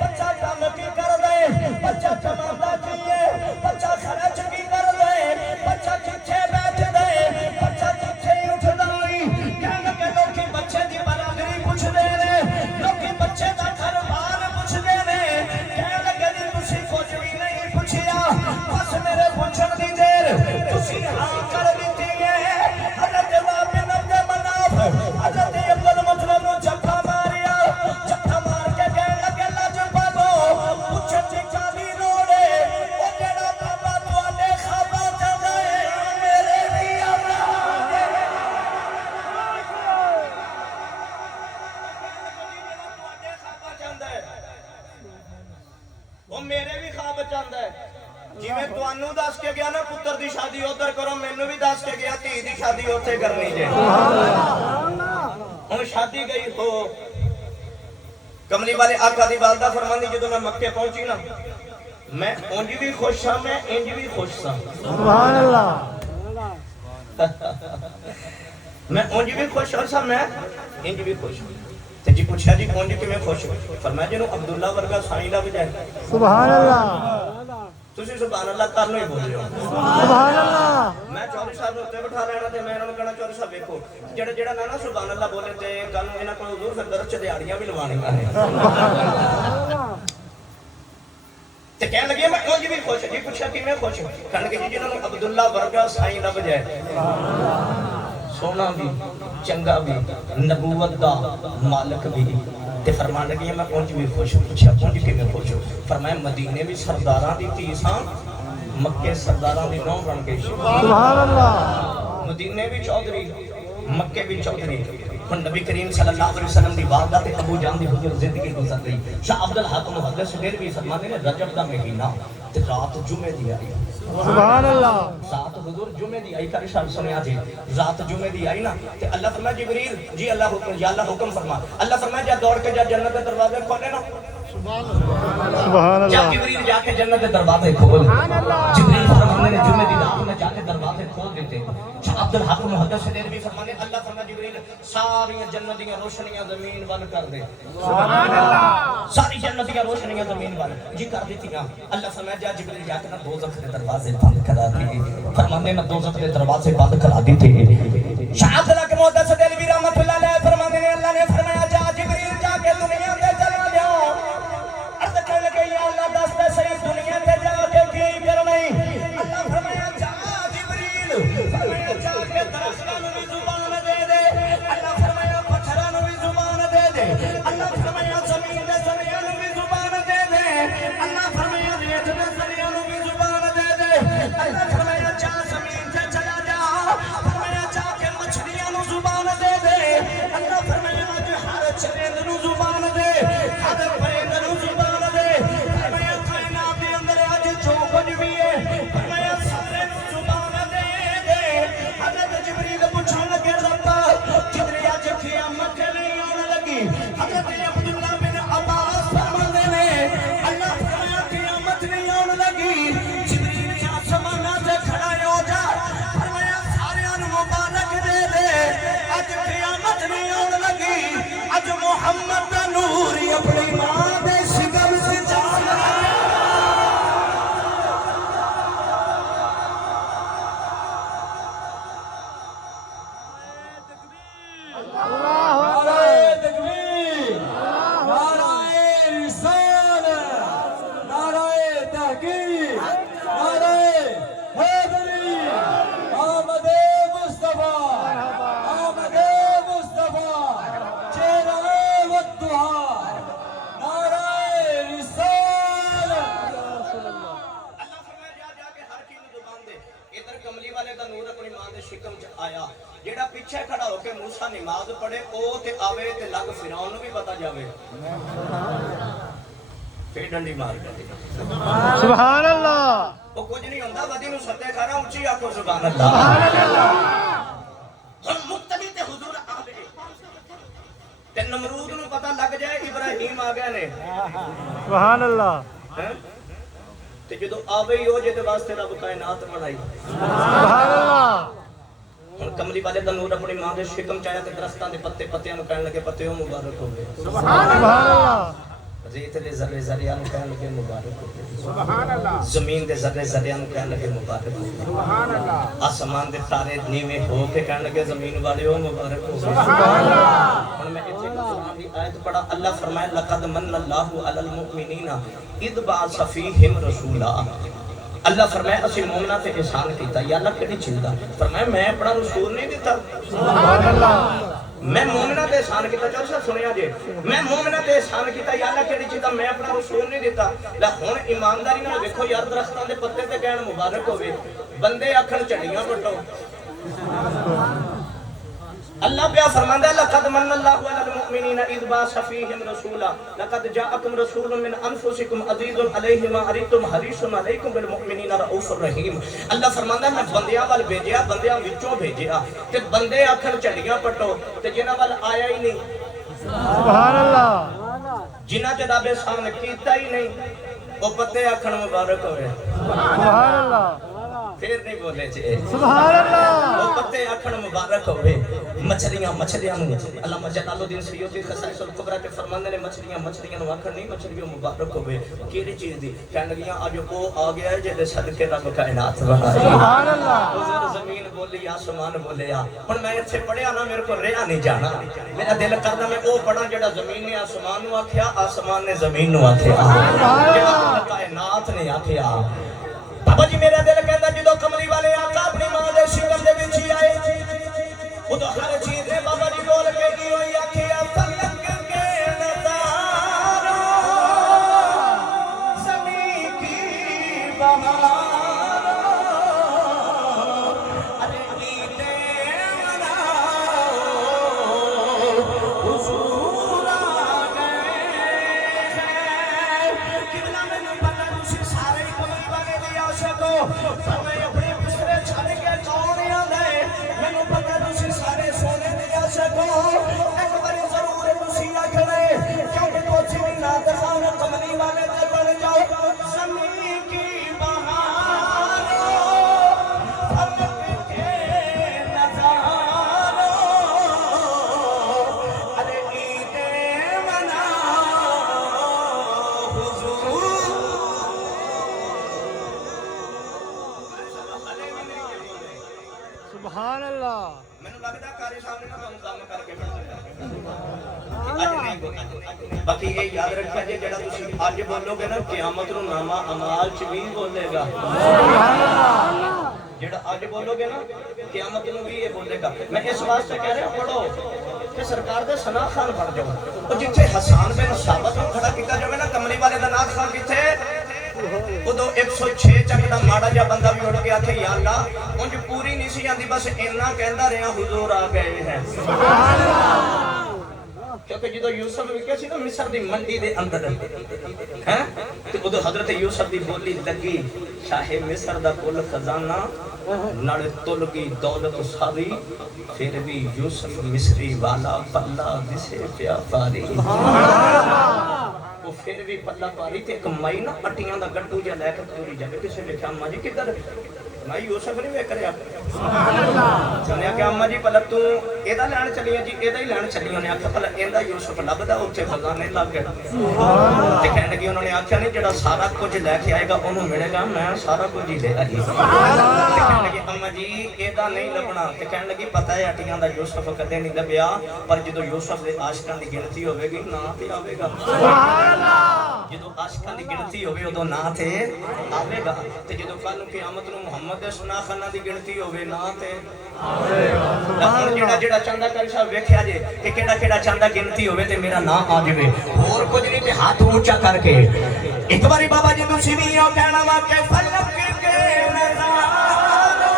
बच्चा काम की करदे, बच्चा कमांदा की है, बच्चा खर्च की करदे, बच्चा किथे बैठदे, बच्चा किथे उठदा है। कहण लगे लोग बच्चे दी बराबरी पुछदे ने, लोग बच्चे दा घर बार पुछदे ने। कहण लगे जी तुसीं कुछ भी नहीं पुछिया, बस मेरे पुछण दी देर तुसीं हां कर दित्ती है। हजरत वाब बिन अब्दे मनाफ हजरत अब्दुल मुतलब नूं जफ्फा मारिया, जफ्फा मार के कहण लगे लाजपालो पुछण दी कादी लोड़ है, ओ जेड़ा बाबा तुहाडे खाबा चाहदा है मेरे भी अल्लाह वो मेरे भी ख्वाब चाहता है। जिवें तुहानू दस के गया ना पुत्र दी शादी उधर करो, मैनू भी दस के गया धी दी शादी उत्थे करनी जे। हुण शादी गई हो कमली वाले आका दी वालदा फरमांदी जदों मैं मक्के पहुंची ना मैं उंज भी खुश हां, मैं इंज भी खुश हां, सुभान अल्लाह। मैं उंज भी खुश हां, मैं इंज भी खुश हां। ते जी पूछया जी उंज किवें खुश? फरमाया जिन्हों अब्दुल्ला वर्गा साईं लभ जाए, सुभान अल्लाह। तुसीं सुभान अल्लाह करनो ही बोल रहे हो, सुभान अल्लाह। मैं चौधरी साहब नूं उत्ते बिठा लेना ते मैं इन्हां नूं कहना चौधरी साहब देखो जेड़ा जेड़ा ना सुभान अल्लाह बोले ते कल नूं इन्हां कोल हुजूर फिर दरस च दिहाड़ियां भी लवाणीआं ने। ते कहण लगे मैं उंज भी खुश। जी पूछया किवें खुश? कहण लगे जी जिन्हां नूं अब्दुल्ला वर्गा साईं लभ जाए, सोना भी चंगा भी नबूवत दा मालिक भी, ते फरमान लगी मैं उंज भी खुश। पूछया उंज किवें खुश? फरमाया मदीने भी सरदारां दी धी सां, मक्के सरदारां दी नौं बन गई, सुभान अल्लाह। मदीने भी चौधरी, मक्के भी चौधरी। हुण नबी करीम सल्लल्लाहु अलैहि वसल्लम दी वालदा ते अबू जान दी हुजूर जिंदगी गुजर गई। शाह अब्दुल हक मुहद्दिस भी फरमाते ने रजब दा महीना ते रात जुमे दी आई, सुभान अल्लाह। रात हुजूर जुमे दी आई कर शान सुनिया जी रात जुमे दी आई ना ते अल्लाह फरमाया जिब्रील जी अल्लाह हुक्म या अल्लाह हुक्म फरमा। अल्लाह फरमाया जा दौड़ के जा जन्नत के दरवाजे खोले ना, सुभान अल्लाह, सुभान अल्लाह। जा जिब्रील जाके जन्नत के दरवाजे खोल, सुभान अल्लाह। जिब्रील फरमाने ने जुमे दी रात में जाके दरवाजे खोल देते। शाह अब्दुल हक मुहद्दिस भी फरमाने अल्लाह फरमाया जिब्रील सारी जन्नत दी रोशनियां जमीन वाल कर दे, सुभान अल्लाह। सारी जन्नत दी रोशनियां जमीन वाल जी कर दीतियां। अल्लाह फरमाया जा जिब्रील जाके ना दोज़ख के दरवाजे बंद करा दे। फरमाने ना दोज़ख के दरवाजे बंद करा दी थे। शाह अब्दुल हक मुहद्दिस भी रहमतुल्लाह अलैह फरमाने ने अल्लाह ने फरमाया जा जिब्रील जाके दुनिया में चला जाओ। अर्ज़ करने लगे या अल्लाह दस दे सही दुनिया में जाके की करना है? अल्लाह फरमाया जा जिब्रील फरमाया जाके दरख्तां नूं भी जुबान दे दे, अल्लाह फरमाया पत्थरां नूं भी जुबान दे दे, अल्लाह फरमाया जमीन दे सरियां नूं भी जुबान दे दे, अल्लाह फरमाया रेत दे सरियां नूं भी जुबान दे दे, अल्लाह फरमाया जा जमीन ते चला जा, फरमाया जाके मछलियां नूं कमली वाले का नूर अपनी मां के शिकम च आया जेड़ा पीछे खड़ा होके मूसा नमाज पढ़े ओ ते आवे ते लग फिरौन नूं भी पता जावे फिर डंडी मार के सुभान अल्लाह वो कुछ नहीं होंदा वदी नूं सत्ते खाना उच्ची आखो सुभान अल्लाह हम मुक्तदी ते हुजूर आवे ते नमरूद नूं पता लग जाए इब्राहिम आ गए ने सुभान अल्लाह हैं ते जदों आवे ही हो जे ते वास्ते रब कायनात बनाई सुभान अल्लाह हुण कमली वाले दा नूर अपनी मां दे शिकम च आया ते दरख्तां दे पत्ते पत्तियां नूं कहण लगे पत्तियों मुबारक होवे सुभान अल्लाह रेत दे ज़र्रे ज़र्रियां नूं कहण लगे मुबारक होवे सुभान अल्लाह जमीन दे ज़र्रे ज़र्रियां नूं कहण लगे मुबारक होवे सुभान अल्लाह आसमान दे तारे नीवें हो के कहण लगे जमीन वालिओ मुबारक होवे सुभान अल्लाह हुण मैं इत्थे कुरान दी आयत पढ़ा अल्लाह फरमाए लक़द मन्नल्लाहु अलल मुमिनीना इद बअस फीहिम रसूला अल्लाह फरमाए असि मोमिना ते एहसान कीता या अल्लाह केड़ी चीज दा फरमाए मैं अपना रसूल नहीं दिता सुभान अल्लाह मैं मोमिना ते एहसान कीता चल सब सुनिया जे मैं मोमिना ते एहसान कीता या अल्लाह केड़ी चीज दा मैं अपना रसूल नहीं दिता ला हुन ईमानदारी नाल देखो यार दरख्तां दे पत्ते ते कहण मुबारक होवे बंदे आखण झड़ियां पटो अल्लाह प्या फरमांदा लक़द मन्नल्लाहु अलल मुमिनीना इज़ बअस फीहिम रसूला लक़द जाअकुम रसूलुम मिन अनफुसिकुम अज़ीज़ुन अलैहि मा अरितुम हरीसुन अलैकुम बिल मुमिनीना रऊफुर रहीम अल्लाह फरमांदा मैं बंदियां वाल भेजिया बंदियां विचों भेजिया ते बंदे आखण झड़ियां पटो ते जिन्हां वाल आया ही नहीं सुभान अल्लाह जिन्हां ते रब एहसान कीता ही नहीं ओ पत्ते आखण मुबारक होवे सुभान अल्लाह फिर नहीं बोले जे सुभान अल्लाह ओ पत्ते आखण मुबारक होवे मछलियां मछलियां नु अल्लाह जलालुद्दीन सैयदी खसाइसुल कुबरा ते फरमांदे ने मछलियां मछलियां नु आखण नहीं मछलियों मुबारक होवे केड़ी चीज दी कहन लगियां आज ओ आ गया है जेदे सदके रब कायनात बनाई सुभान अल्लाह हुजूर जमीन बोली आसमान बोलिया हुन मैं इत्थे पढ़िया ना मेरे को रेहा नहीं जाना मेरा दिल करदा मैं ओ पढ़ा जेड़ा जमीन ने आसमान नु आखिया आसमान ने जमीन नु आखिया जेड़ा कायनात ने आखिया बाबा जी मेरा दिल कहता जो कमली वाले आका अपनी मां दे शिकम दे विच आए उदो हर चीज ने बाबा जी बोल के की होई आखिया फलक के नजारा ज़मीन की बहार अरे ईदे मनाओ हुजूर आ गए किबला मैनू पता तुसी सारे कमली वाले सको समय अपने बिस्तरे छड़ के कौन आंदा है मैनू पता तुसी सारे सोने दे आ सको एक बारी जरूर तुसी आखणे क्योंकि कोची भी ना दखान कमली वाले ते बन जाओ ज़मीन की बहार फलक के नजारो अरे ईदे मनाओ हुजूर सुभान अल्लाह ਮੈਨੂੰ ਲੱਗਦਾ ਕਾਰੇ ਸਾਹਿਬ ਨੇ ਨਾ ਤੁਹਾਨੂੰ ਕੰਮ ਕਰਕੇ ਬਿਠਾਇਆ ਅੱਜ ਨਹੀਂ ਬੋਲਣਾ ਬਾਕੀ ਇਹ ਯਾਦ ਰੱਖਿਆ ਜੇ ਜਿਹੜਾ ਤੁਸੀਂ ਅੱਜ ਬੋਲੋਗੇ ਨਾ ਕਿਆਮਤ ਨੂੰ ਨਾਮਾ ਅਮਾਲ ਚ ਵੀ ਬੋਲੇਗਾ ਸੁਭਾਨ ਅੱਲਾਹ ਜਿਹੜਾ ਅੱਜ ਬੋਲੋਗੇ ਨਾ ਕਿਆਮਤ ਨੂੰ ਵੀ ਇਹ ਬੋਲੇਗਾ ਮੈਂ ਇਸ ਵਾਸਤੇ ਕਹਿ ਰਿਹਾ ਪੜੋ ਕਿ ਸਰਕਾਰ ਦੇ ਸਨਾ ਖਾਨ ਬਣ ਜਾਓ ਉਹ ਜਿੱਥੇ ਹਸਾਨ ਬਿਨ ਸਾਬਤ ਨੂੰ ਖੜਾ ਕੀਤਾ ਜਾਵੇ ਨਾ ਕਮਲੀ ਵਾਲੇ ਦਾ ਨਾਥ ਖਾਨ ਕਿੱਥੇ उदो 106 चक दा माड़ा जा बंदा भी उड़ के आखे या अल्लाह उंज पूरी नहीं सी आंदी बस इन्ना कहंदा रहा हुजूर आ गए हैं सुभान अल्लाह क्योंकि जो यूसुफ विके सी ना मिस्र दी मंडी दे अंदर हैं ते उदो हजरत यूसुफ दी बोली लगी शाहे मिस्र दा कुल खजाना नाले तुल गई दौलत सारी फिर भी यूसुफ मिस्री वाला पल्ला दिसे पिया पारी वो फिर भी पल्ला पारी ते कमाई ना पट्टियां दा गड्डू जा लेके पूरी जावे किसे ने क्या अम्मा जी किधर मैं यूसुफ नहीं वे करया सुभान अल्लाह सुनिया कि अम्मा जी पल तू एदा लैण चलिया जी एदा ही लैण चलिया ने आख्या पल एंदा यूसुफ लभदा उत्थे खजाने लग गए ते कहण लगी उन्होंने आख्या नहीं जेड़ा सारा कुछ लेके आएगा ओनू मिलेगा मैं सारा कुछ ही ले आई सुभान अल्लाह ते कहण लगी अम्मा जी एदा नहीं लभना ते कहण लगी पता है अटियां दा यूसुफ कदे नहीं लभया पर जदों यूसुफ दे आशिकां दी गिनती होवेगी ना ते आवेगा सुभान अल्लाह जदों आशिकां दी गिनती होवे उदों ना ते आवेगा ते जदों कल नूं क़यामत नूं मुहम्मद दे सुना खाना दी गिनती होवे ना ते आवेगा हुण जेड़ा जेड़ा चांदा कारी साहब वेख्या जे कि केड़ा केड़ा चांदा गिनती होवे ते मेरा नाम आ जावे होर कुछ नहीं ते हाथ ऊंचा करके एक बारी बाबा जी तुसीं भी ओ कहना वा के फलक के नज़ारो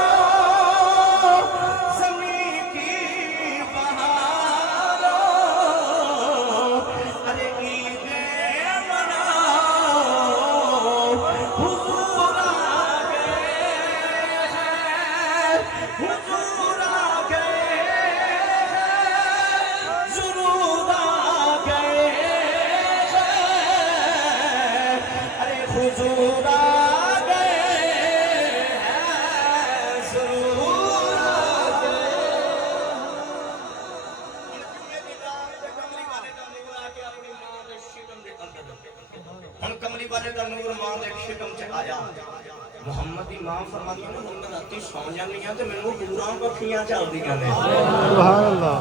हुजूर आ गए जरूर आ गए अरे हुजूर आ गए जरूर आ हम कमली वाले का नूर मां दे शिकम च आया मुहम्मद दी मां फरमाती है ना मैं राती सौ जानी हां ते मैनू पूरा पखियां चलदियां ने सुभान अल्लाह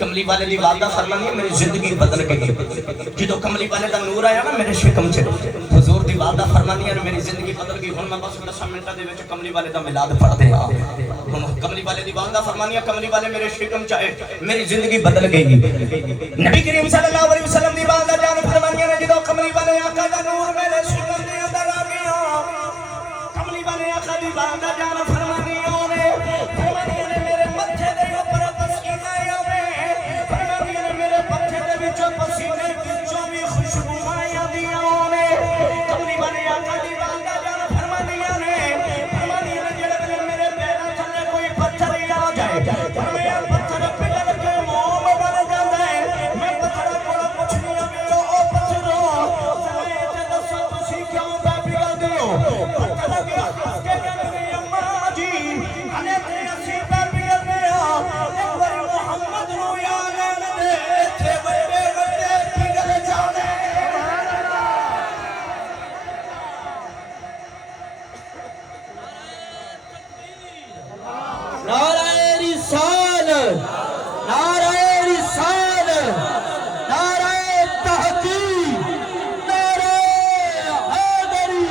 कमली वाले दी वादा फरमानी है मेरी जिंदगी बदल गई जो कमली वाले का नूर आया ना मेरे शिकम च हुजूर दी वादा फरमानी है मेरी जिंदगी बदल गई हुन मैं बस 10 मिनटां दे विच कमली वाले दा मिलाद पढ़ दे हुन कमली वाले दी वादा फरमानी है कमली वाले मेरे शिकम च आए मेरी जिंदगी बदल गई नबी करीम सल्लल्लाहु अलैहि वसल्लम दी वादा जान फरमानी है जो कमली वाले आका दा नूर मेरे शिकम दे अंदर आ गया कमली वाले आका दी वादा जान फरमानी है मेरे मत्थे दे ऊपर पसीना आवे फरमानी है मेरे मत्थे दे विचों पसीने विचों भी खुशबूआं आंदियां ने कमली वाले आका दी वादा जान फरमानी है जेड़े मेरे पैरां थल्ले कोई पत्थर आ जाए मैं पत्थर पिघल के मोम बन जांदा है मैं पत्थर कोल पुछनी आ कि ओ पत्थरो मैं ते दसो तुसी क्यों पिघलदे हो पत्थर के कहंदे अम्मा जी हने ते असीं पिघलदे आ एक बार मुहम्मद नूं याद लेण दे इत्थे बड़े बड़े पिघल जाणे नाराए रिसालत नाराए तहकीक नाराए हैदरी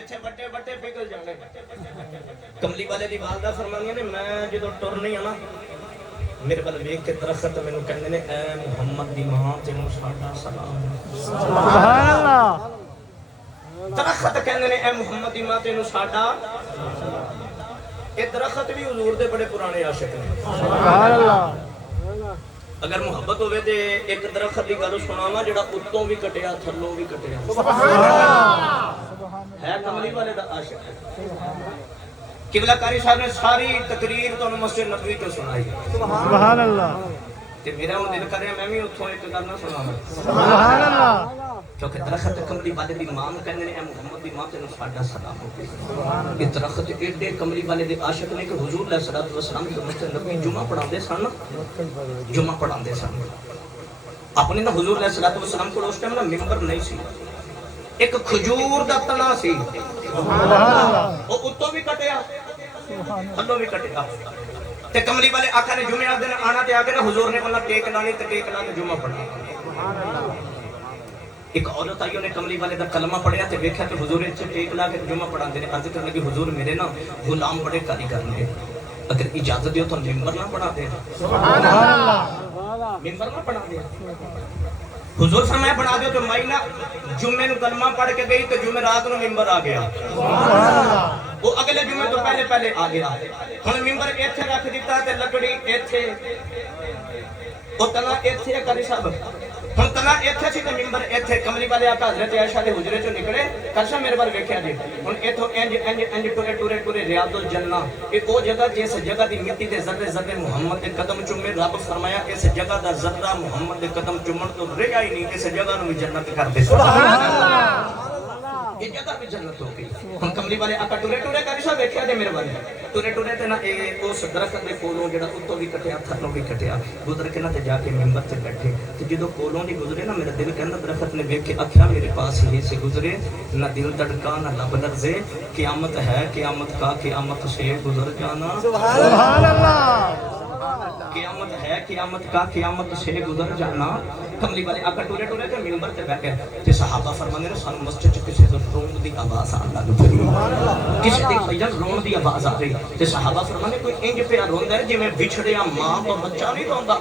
ਇੱਥੇ ਵੱਡੇ ਵੱਡੇ ਪਿਘਲ ਜਾਣੇ ਕਮਲੀ ਵਾਲੇ ਦੀ ਵਾਲਦਾ ਫਰਮਾਨੀਆਂ ਨੇ ਮੈਂ ਜਦੋਂ ਟੁਰਨੀ ਆ ਨਾ ਮੇਰੇ ਵੱਲ ਵੇਖ ਕੇ ਦਰਖਤ ਮੈਨੂੰ ਕਹਿੰਦੇ ਨੇ ਐ ਮੁਹੰਮਦ ਦੀ ਮਾਂ ਤੈਨੂੰ ਸਾਡਾ ਸਲਾਮ सुभान अल्लाह दरख्त कहने ने ए मुहम्मद दी मां तेनू साडा ये दरख्त भी हुजूर दे बड़े पुराने आशिक ने सुभान अल्लाह अगर मुहब्बत होवे ते एक दरख्त दी गल सुनावा जेड़ा उत्तों भी कटिया थल्लों भी कटिया है कमली वाले दा आशिक किबला कारी साहब ने सारी तकरीर तो मस्जिद नबवी तो सुनाई सुभान अल्लाह ते मेरा वो दिल करे मैं भी उत्थों एक गल ना सुनावा सुभान अल्लाह क्योंकि दरख्त कमली वाले दी मां कहने ने ए मुहम्मद दी मां तेनू साडा सलाम हो ये दरख्त एडे कमली वाले दे आशिक ने कि हुजूर अलैहिस्सलातु वस्सलाम दे मस्जिद नबवी जुमा पढ़ाते सन अपने ना हुजूर अलैहिस्सलातु वस्सलाम को उस टाइम ना मिंबर नहीं सी एक खजूर दा तना सी वो उत्तों भी कटिया थल्लों भी कटिया ते कमली वाले आका ने जुमे दिन आना ते आके ना हुजूर ने बोला टेक लानी ते टेक ला के जुमा पढ़ना एक औरत आई उन्हें कमली वाले दा कलमा पढ़िया ते देखा ते हुजूर इत्थे टेक ला के जुमा पढ़ांदे ने अर्ज करन लगी हुजूर मेरे ना गुलाम बड़े कारीगर ने अगर इजाजत दियो तो मिंबर ना पढ़ा दे सुभान अल्लाह मिंबर ना पढ़ा दे हुजूर फरमाया पढ़ा दो तो मई ना जुम्मे नु कलमा पढ़ के गई तो जुमे रात नु मिंबर आ गया वो अगले जुमे तो पहले पहले आ गया हुन मिंबर इत्थे रख दिता ते लकड़ी इत्थे ओ तना इत्थे करी सब हुन तना इत्थे सी ते मिंबर इत्थे कमली वाले आका हजरत आयशा दे हुजरे चों निकले करशा मेरे बार वेख्या जी हुन इथों इंज इंज इंज टुरे टुरे टुरे रियादुल जन्ना ए ओ जगह जिस जगह दी मिट्टी दे जर्रे जर्रे मुहम्मद दे कदम चुमे रब फरमाया इस जगह दा जर्रा मुहम्मद दे कदम चुमण तो रहा ही नहीं इस जगह नु भी जन्नत कर दे सुभान अल्लाह ये जगह भी जन्नत हो गई हम कमली वाले आका टुरे टुरे करशा वेख्या दे मेरे वाले टुरे टुरे ते ना ए उस दरख्त दे कोलों जेड़ा उत्तों भी कटिया थल्लों भी कटिया गुजर के ना ते जाके मिंबर ते बैठे ते जदों कोलों दी गुजरे ना मेरा दिल कहंदा दरख्त ने वेख के आख्या मेरे पास ही से गुजरे ना दिल धड़का ना लब लर्जे क़यामत है क़यामत का क़यामत से गुजर जाना सुभान अल्लाह क़यामत है क़यामत का क़यामत से गुजर जाना कमली वाले आका टुरे टुरे ते मिंबर ते बैठे ते सहाबा फरमांदे ने सानू मस्जिद च किसी दा रोंद दी आवाज आन लग पई किसी दी फैजन रोंद दी आवाज आ रही ते सहाबा फरमांदे कोई इंज पिया रोंदा है जिवें विछड़िया मां तो बच्चा नहीं रोंदा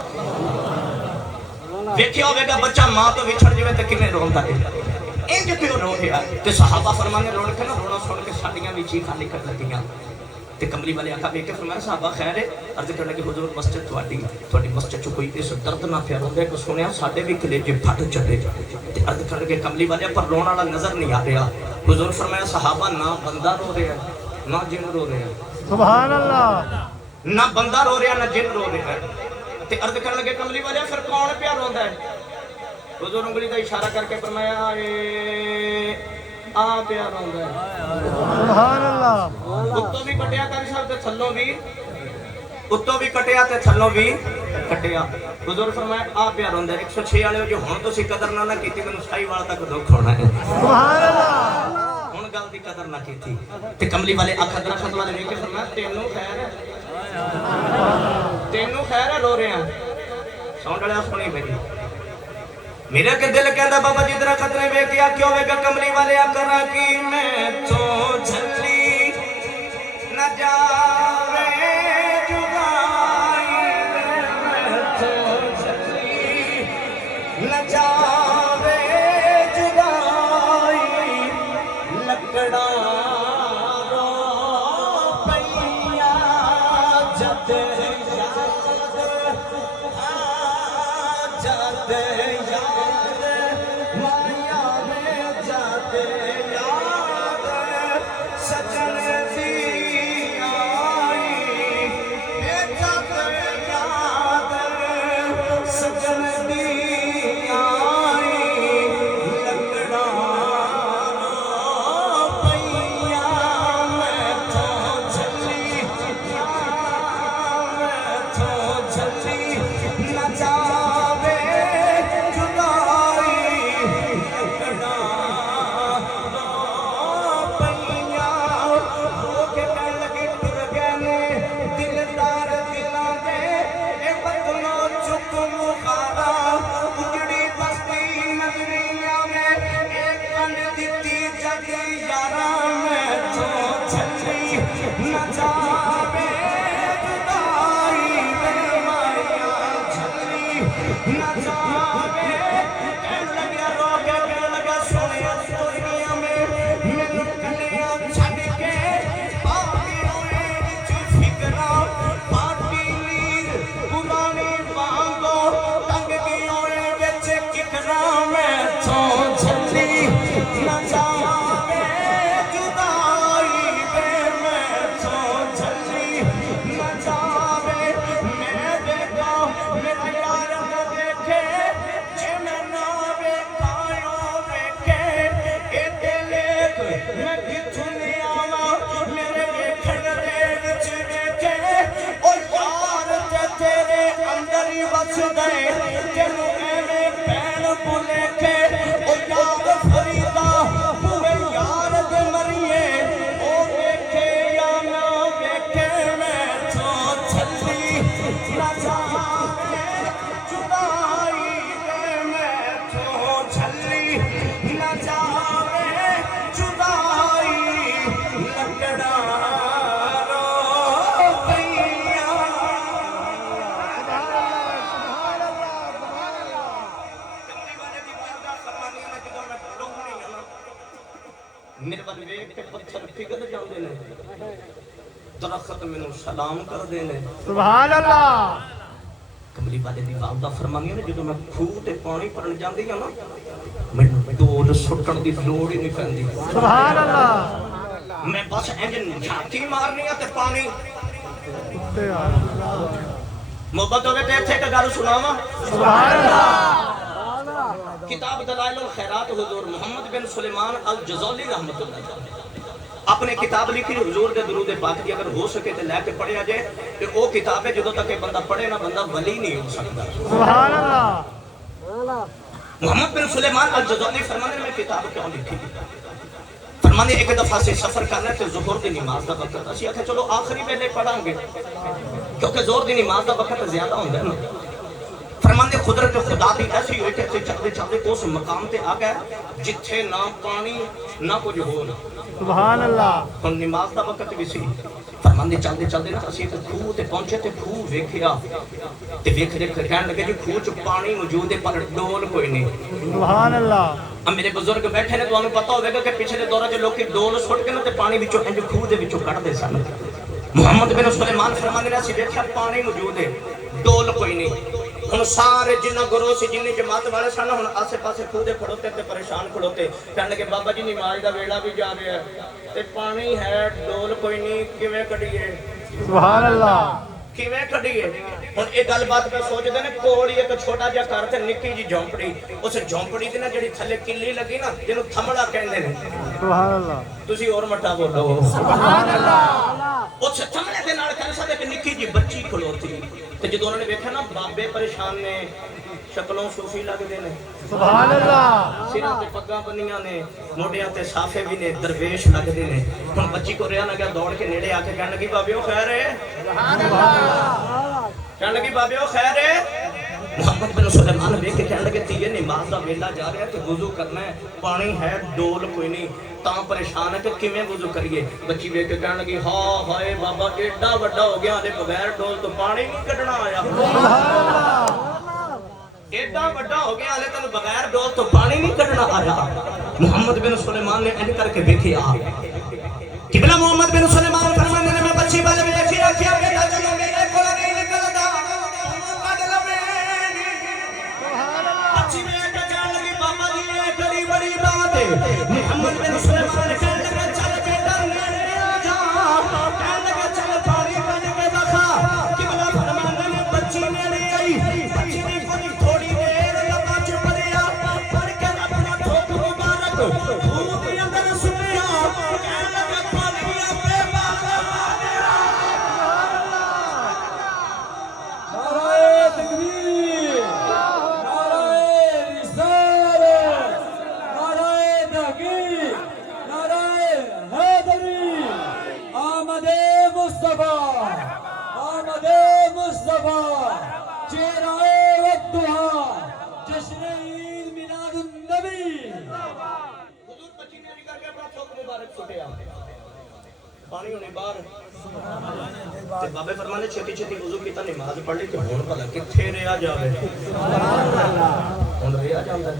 देखिया होगा बच्चा मां तो विछड़ जावे ते किवें रोंदा है इंज क्यों रो रहा ते सहाबा फरमांदे रोण के ना रोना सुन के साडियां भी चीखां निकल लगियां ते कमली वाले आका देख के फरमाया साहबा खैर है अर्ज करने की हुजूर मस्जिद थोड़ी मस्जिद च कोई इस दर्द ना फिर होंगे को सुनिया साडे भी कलेजे फट चढ़े ते अर्ज करने के कमली वाले पर रोने वाला नजर नहीं आ रहा हुजूर फरमाया साहबा ना बंदा रो रहा है ना जिन रो रहे हैं सुभान अल्लाह ना बंदा रो रहा ना जिन रो रहा है ते अर्ज करने लगे कमली वाले फिर कौन प्यार रोंदा है हुजूर उंगली का इशारा करके फरमाया आ प्यार रोंदा है सुभान अल्लाह उत्तों भी कटिया कर सकते थल्लों भी उत्तों भी कटिया ते थल्लों भी कटिया हुजूर फरमाया आ प्यार रोंदा है 106 वाले जो हुण तुसीं कदर ना कीती मैनूं साई वाला तक दुख होना है सुभान अल्लाह हुण गल दी कदर ना कीती ते कमली वाले आखा दरख्त वाले वेख के फरमाया तेनू खैर है रो रहे हैं साउंड वाला सुनी मेरी मेरा के दिल कहता बाबा जी दरख्त ने वेखिया क्यों वेगा कमली वाले करा कि मैं तो झल्ली न जावे जुदाई मैं तो झल्ली न जावे जुदाई लकड़ा रो पैया जद जाते माया में जाते याद सजन दी आई जाते याद सजन दी आई लकड़ा पैया मैं तो झल्ली न जावे जुदाई लकड़ा पैया हो के कह लगे टुर गए ने दिलदार दिलां दे ए बदलो चुप मुखारा उजड़ी बस्ती नगरिया में एक कन दिती जग यारा मैं तो झल्ली न जावे न जावे कहन लगा रो के कहन लगा सोनिया दुनिया में मैनू कन्या छड़ के पापी होए विच फिकरा पाटी नीर पुरानी वांगो टंग गई होए विच किकरा मैं तो झल्ली न जावे जुदाई वे मैं तो झल्ली न जावे मैं देखा मेरा यार देखे जिन्हें ना बेखायो देखे ए लेख मैं किथों ले आवा मेरे देखण दे विच देखे ओ यार ते तेरे अंदर ही बस गए तेनू एवें भैन भुलेखे ओ यार फरीदा पूरे यार दे मरिए ओ देखे या ना देखे मैं तो झल्ली न जावे जुदाई वे मैं तो झल्ली न जावे जुदाई लकड़ा रो पैया कमली वाले की बात का फरमानी है कि मैं डूब नहीं है ना मेरे बल वेख के पत्थर पिघल जाते ने दरख्त मैनू सलाम कर देने सुभान अल्लाह कमली वाले दी बात दा फरमानी है जो मैं खूह ते पानी भरन जांदी हां ना मैनू डोल सुट्टण दी लोड़ ही नहीं पैंदी सुभान अल्लाह मैं बस इंज झाती मारनी है ते पानी कुत्ते यार मोहब्बत होवे ते इत्थे एक गल सुनावा सुभान अल्लाह किताब दलाइलुल खैरात हुजूर मोहम्मद बिन सुलेमान अल जज़ौली रहमतुल्लाह अपने किताब लिखी हुजूर दे दुरूद पाक की अगर हो सके तो लैके पढ़िया जाए ते ओ किताब है जदों तक बंदा पढ़े ना बंदा वली नहीं हो सकता सुभान अल्लाह मोहम्मद बिन सुलेमान अल जज़ौली फरमाने में किताब क्यों लिखी फरमाने एक दफा से सफर करना ते ज़ुहर दी नमाज दा वक्त असि आखे चलो आखिरी वेले पढ़ांगे क्योंकि ज़ोहर दी नमाज दा वक्त ज्यादा हुंदा है ना फरमाने कुदरत खुदा दी ऐसी हुई कि चलते चलते उस मकाम ते आ गए जिथे ना पानी ना कुछ हो ना सुभान अल्लाह हुण नमाज दा वक्त भी सी फरमाने चलते चलते ना असीं ते खूह ते पहुंचे ते खूह वेखिया ते वेख के कहण लगे जी खूह च पानी मौजूद है पर डोल कोई नहीं सुभान अल्लाह अब मेरे बुजुर्ग बैठे ने तुहानू पता होवेगा कि पिछले दौर च लोग डोल सुट के ना ते पानी विचों इंज खूह दे विचों कढदे सन ਮੁਹੰਮਦ ਬਿਨ ਸੁਲੈਮਾਨ ਫਰਮਾਉਂਦੇ ਨੇ ਅਸੀਂ ਵੇਖਿਆ ਪਾਣੀ ਮੌਜੂਦ ਹੈ, ਡੋਲ ਕੋਈ ਨਹੀਂ। ਹੁਣ ਸਾਰੇ ਜਿੰਨਾ ਗੁਰੂ ਸੀ, ਜਿੰਨੀ ਜਮਾਤ ਵਾਲੇ ਸਨ, ਹੁਣ ਆਸੇ ਪਾਸੇ ਖੂਦੇ ਖੜੋਤੇ ਤੇ ਪਰੇਸ਼ਾਨ ਖੜੋਤੇ, ਕਹਿਣ ਲੱਗੇ ਬਾਬਾ ਜੀ ਨਮਾਜ਼ ਦਾ ਵੇਲਾ ਵੀ ਜਾ ਰਿਹਾ ਤੇ ਪਾਣੀ ਹੈ, ਡੋਲ ਕੋਈ ਨਹੀਂ, ਕਿਵੇਂ ਕੱਢੀਏ? ਸੁਭਾਨ ਅੱਲਾਹ। ਕਿਵੇਂ ਕੱਢੀਏ? ਹੁਣ ਇਹ ਗੱਲਬਾਤ ਪੇ ਸੋਚਦੇ ਨੇ, ਕੋਲ ਹੀ ਇੱਕ ਛੋਟਾ ਜਿਹਾ ਘਰ ਤੇ ਨਿੱਕੀ ਜੀ ਝੌਂਪੜੀ, ਉਸ ਝੌਂਪੜੀ ਦੀ ਨਾ ਜਿਹੜੀ ਥੱਲੇ ਕਿੱਲੀ ਲੱਗੀ ਨਾ, ਜਿਹਨੂੰ ਥੰਮੜਾ ਕਹਿੰਦੇ ਨੇ, ਸੁਭਾਨ ਅੱਲਾਹ। ਤੁਸੀਂ ਹੋਰ ਮੱਠਾ ਬੋਲੋ ਸੁਭਾਨ ਅੱਲਾਹ। ਉਸ ਥੰਮੜੇ ਦੇ ਨਾਲ ਕਰ ਸਕਦੇ ਇੱਕ ਨਿੱਕੀ ਜੀ ਬੱਚੀ ਖਲੋਤੀ, ਤੇ ਜਦੋਂ ਉਹਨਾਂ ਨੇ ਵੇਖਿਆ ਨਾ ਬਾਬੇ ਪਰੇਸ਼ਾਨ ਨੇ, ਸ਼ਕਲੋਂ ਸੂਫੀ ਲੱਗਦੇ ਨੇ, ਸੁਭਾਨ ਅੱਲਾਹ। ਸਿਰਾਂ ਤੇ ਪੱਗਾਂ ਬੰਨੀਆਂ ਨੇ, ਮੋਢਿਆਂ ਤੇ ਸਾਫੇ ਵੀ ਨੇ, ਦਰਵੇਸ਼ ਲੱਗਦੇ ਨੇ। ਹੁਣ ਬੱਚੀ ਕੋ ਰਿਆ ਨਾ ਗਿਆ, ਦੌੜ ਕੇ ਨੇੜੇ ਆ ਕੇ ਕਹਿਣ ਲੱਗੀ ਬਾਬਿਓ ਖੈਰ ਹੈ? ਕਹਿਣ ਲੱਗੀ ਬਾਬਿਓ ਖੈਰ ਹੈ? ਮੁਹੰਮਦ ਬਿਨ ਸੁਲੈਮਾਨ ਵੇਖ ਕੇ ਕਹਿਣ ਲੱਗੇ ਧੀਏ ਨਮਾਜ਼ ਦਾ ਵੇਲਾ ਜਾ ਰਿਹਾ ਤੇ ਵੁਜ਼ੂ ਕਰਨਾ ਹੈ, ਪਾਣੀ ਹੈ, ਡੋਲ ਕੋਈ ਨਹੀਂ, ਤਾਂ ਪਰੇਸ਼ਾਨ ਹੈ ਕਿ ਕਿਵੇਂ ਵੁਜ਼ੂ ਕਰੀਏ? ਬੱਚੀ ਵੇਖ ਕੇ ਕਹਿਣ ਲੱਗੀ ਹਾਂ ਹਾਏ ਬਾਬਾ ਏਡਾ ਵੱਡਾ ਹੋ ਗਿਆ ਹਲੇ ਬਗੈਰ ਡੋਲ ਤੋਂ ਪਾਣੀ ਨਹੀਂ ਕੱਢਣਾ ਆਇਆ। ਏਡਾ ਵੱਡਾ ਹੋ ਗਿਆ ਹਲੇ ਤੈਨੂੰ ਬਗੈਰ ਡੋਲ ਤੋਂ ਪਾਣੀ ਨਹੀਂ ਕੱਢਣਾ ਆਇਆ। ਮੁਹੰਮਦ ਬਿਨ ਸੁਲੈਮਾਨ ਨੇ ਇੰਜ ਕਰਕੇ ਵੇਖਿਆ, ਕਿਬਲਾ ਮੁਹੰਮਦ ਬਿਨ ਸੁਲੈਮਾਨ ਫਰਮਾਉਂਦੇ ਨੇ ਮੈਂ ਬੱਚੀ ਵੱਲ ਵੇਖੀ ਰੱਖਿਆ ਕਿ ਜਦੋਂ ਮੇਰੇ ਕੋਲ ਨਹੀਂ ਨਿਕਲਦਾ ਕੱਢ ਲਵੇਂਗੀ। ਬੱਚੀ ਵੇਖ ਕੇ ਕਹਿਣ ਲੱਗੀ ਬਾਬਾ ਜੀ ਇਹ ਕਿਹੜੀ ਬੜੀ ਬਾਤ ਹੈ? ਮੁਹੰਮਦ ਬਿਨ ਸੁਲੈਮਾਨ ਕਹਿਣ ਲੱਗੇ ਚੱਲ ਬੇਟਾ ਨੇੜੇ ਆ ਜਾ, ਕਹਿਣ ਲੱਗੇ ਚੱਲ ਪਾਣੀ ਕੱਢ ਕੇ ਦਿਖਾ। ਕਿਬਲਾ ਫਰਮਾਉਂਦੇ ਨੇ ਬੱਚੀ ਨੇੜੇ ਆਈ, ਬੱਚੀ ਨੇ ਕੋਈ ਥੋੜੀ ਦੇਰ ਲੱਭਾ ਚ ਪੜਿਆ, ਪੜ ਕੇ ਆਪਣਾ ਠੋਕ ਮੁਬਾਰਕ ਖੂਹ ਦੇ ਅੰਦਰ ਸੁੱਟਿਆ, ਕਹਿਣ ਲੱਗੇ ਪਾਣੀ ਆਪੇ ਬਾਬਾ ਮੇਰਾ। नाराए तकबीर, नाराए रिसालत, नाराए तहकीर, नाराए हैदरी, आमदे मुस्तफा, आमदे मुस्तफा, चेहराए वद्दुहा, जश्न ईद मिलादुन नबी। हुजूर बच्ची ने भी करके अपना ठोक मुबारक सुटिया, पानी होने बाहर ਤੇ ਬਾਬੇ ਫਰਮਾਨੇ ਛੇਤੀ ਛੇਤੀ ਵਜ਼ੂ ਕੀਤਾ, ਨਮਾਜ਼ ਪੜ੍ਹ ਲਈ ਤੇ ਹੁਣ ਭਲਾ ਕਿੱਥੇ ਰਿਹਾ ਜਾਵੇ? ਹੁਣ ਰਿਹਾ ਜਾਂਦਾ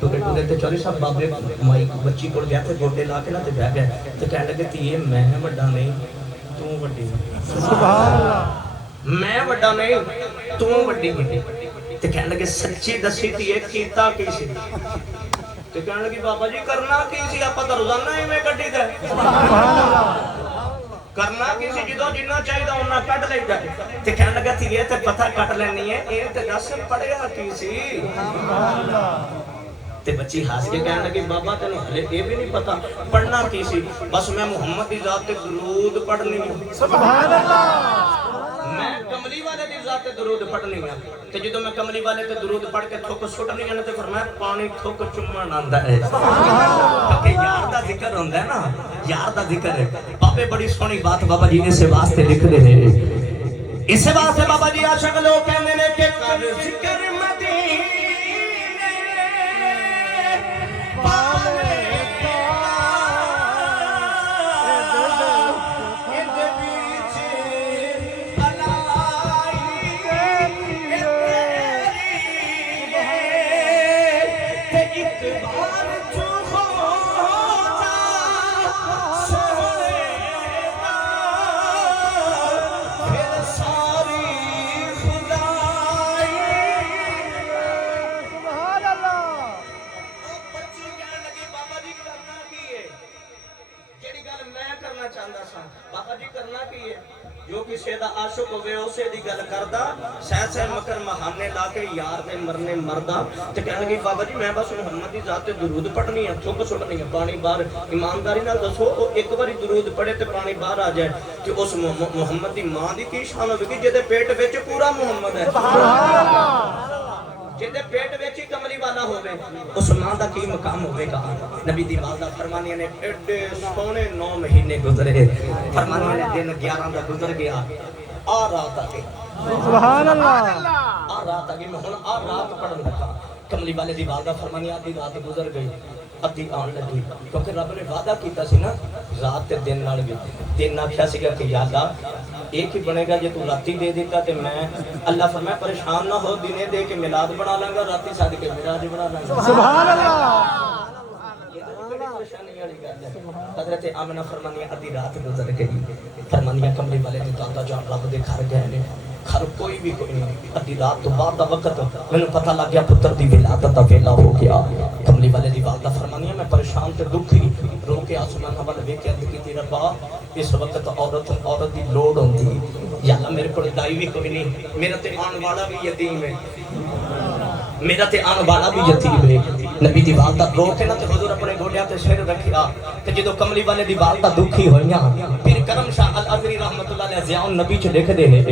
ਟੁਕੇ ਟੁਕੇ ਤੇ ਚੌਧਰੀ ਸਾਹਿਬ ਬਾਬੇ ਮਾਈ ਬੱਚੀ ਕੋਲ ਗਿਆ ਤੇ ਗੋਡੇ ਲਾ ਕੇ ਨਾ ਤੇ ਬਹਿ ਗਿਆ ਤੇ ਕਹਿਣ ਲੱਗੇ ਧੀਏ ਮੈਂ ਵੱਡਾ ਨਹੀਂ ਤੂੰ ਵੱਡੀ। ਸੁਭਾਨ ਅੱਲਾਹ। ਮੈਂ ਵੱਡਾ ਨਹੀਂ ਤੂੰ ਵੱਡੀ। ਤੇ ਕਹਿਣ ਲੱਗੇ ਸੱਚੀ ਦੱਸੀ ਧੀਏ ਕੀਤਾ ਕੀ ਸੀ? ਤੇ ਕਹਿਣ ਲੱਗੀ ਬਾਬਾ ਜੀ ਕਰਨਾ ਕੀ ਸੀ, ਆਪਾਂ ਤਾਂ ਰੋਜ਼ਾਨਾ ਇਵੇਂ ਕੱਢੀ ਦਾ। ਸੁਭਾਨ ਅੱਲਾਹ। ਕਰਨਾ ਕੀ ਸੀ? ਜਦੋਂ ਜਿੰਨਾ ਚਾਹੀਦਾ ਉਹਨਾਂ ਕੱਢ ਲਈਦਾ। ਤੇ ਕਹਿਣ ਲੱਗਾ ਧੀਏ ਤੇ ਪਤਾ ਕੱਢ ਲੈਣੀ ਹੈ, ਇਹ ਤੇ ਦੱਸ ਪੜਿਆ ਕੀ ਸੀ? ਸੁਭਾਨ ਅੱਲਾਹ। ਤੇ ਬੱਚੀ ਹੱਸ ਕੇ ਕਹਿਣ ਲੱਗੀ ਬਾਬਾ ਤੈਨੂੰ ਹਲੇ ਇਹ ਵੀ ਨਹੀਂ ਪਤਾ ਪੜਨਾ ਕੀ ਸੀ? ਬਸ ਮੈਂ ਮੁਹੰਮਦ ਦੀ ਜ਼ਾਤ ਤੇ ਦਰੂਦ ਪੜਨੀ ਹੈ। ਸੁਭਾਨ ਅੱਲਾਹ। मैं कमली वाले दी ज़ात ते दरूद पढ़नी है, ते जदों मैं कमली वाले ते दरूद पढ़ के थुक सुटनी है ते फरमाया पानी थुक चुम्मन आंदा है। क्योंकि यार दा जिक्र होंदा है ना, यार दा जिक्र है। बाबे बड़ी सोहनी बात बाबा जी इस वास्ते लिखदे ने, इस वास्ते बाबा जी आशिक लोग कहंदे ने कि कर जिक्र मदीने पाले बाबा जी करना की है? जो किसी का आशिक होवे उसे दी गल करदा, सह सह मकर बहाने ला के यार दे मरने मरदा। ते कहने लगी बाबा जी मैं बस मुहम्मद दी ज़ात ते दरूद पढ़नी है, थुक सुटनी है, पानी बाहर। ईमानदारी नाल दसो ओ एक बारी दरूद पढ़े ते पानी बाहर आ जाए ते उस मुहम्मद दी मां दी की शान होवेगी जिहदे पेट विच पूरा मुहम्मद है? सुभान अल्लाह। जिहदे पेट विच ही कमली वाला होवे उस मां दा की मकाम होवेगा? नबी दी वालदा फरमानिया ने एडे सोहने 9 महीने गुजरे, फरमानिया ने दिन 11 दा गुजर गया, आ रात आ गई। सुभान अल्लाह। आ रात आ गई, मैं हुण आ रात पढ़न लगा। कमली वाले दी वालदा फरमानिया आधी रात गुजर गई, अद्धी आन लगी, क्योंकि रब ने वादा कीता सी ना रात ते दिन नाल भी। दिन आख्या सीगा कि यादा एक ही बनेगा जे तू राती दे देता ते मैं अल्लाह फरमाया परेशान ना हो, दिने दे के मिलाद बना लांगा, राती सद के मिराज बना लांगा। सुभान अल्लाह। परेशानी वाली गल है हजरत आमना फरमानिया आधी रात गुजर गई फरमानिया कमरे वाले ने दादा जान रब दे घर गए ने घर कोई नहीं आधी रात तो बाद दा वक्त मैंने पता लग गया पुत्र दी विलादत दा वेला हो गया कमली वाले दी वालदा फरमानिया मैं परेशान ते दुखी रो के आसमान वाल वेख के अर्ज कीती रब्बा इस वक्त औरत दी लोड़ होंदी या अल्लाह मेरे को दाई भी कोई नहीं मेरा ते आने वाला भी यतीम है मेरा ते आने वाला भी यतीम है नबी दी वालदा रो के ना ते हुजूर अपने गोडियां ते सिर रखिया ते जदों कमली वाले दी वालदा दुखी होईयां फिर करम शाह अल अज़री रहमतुल्लाह अलैह ज़ियाउन नबी च लिखदे ने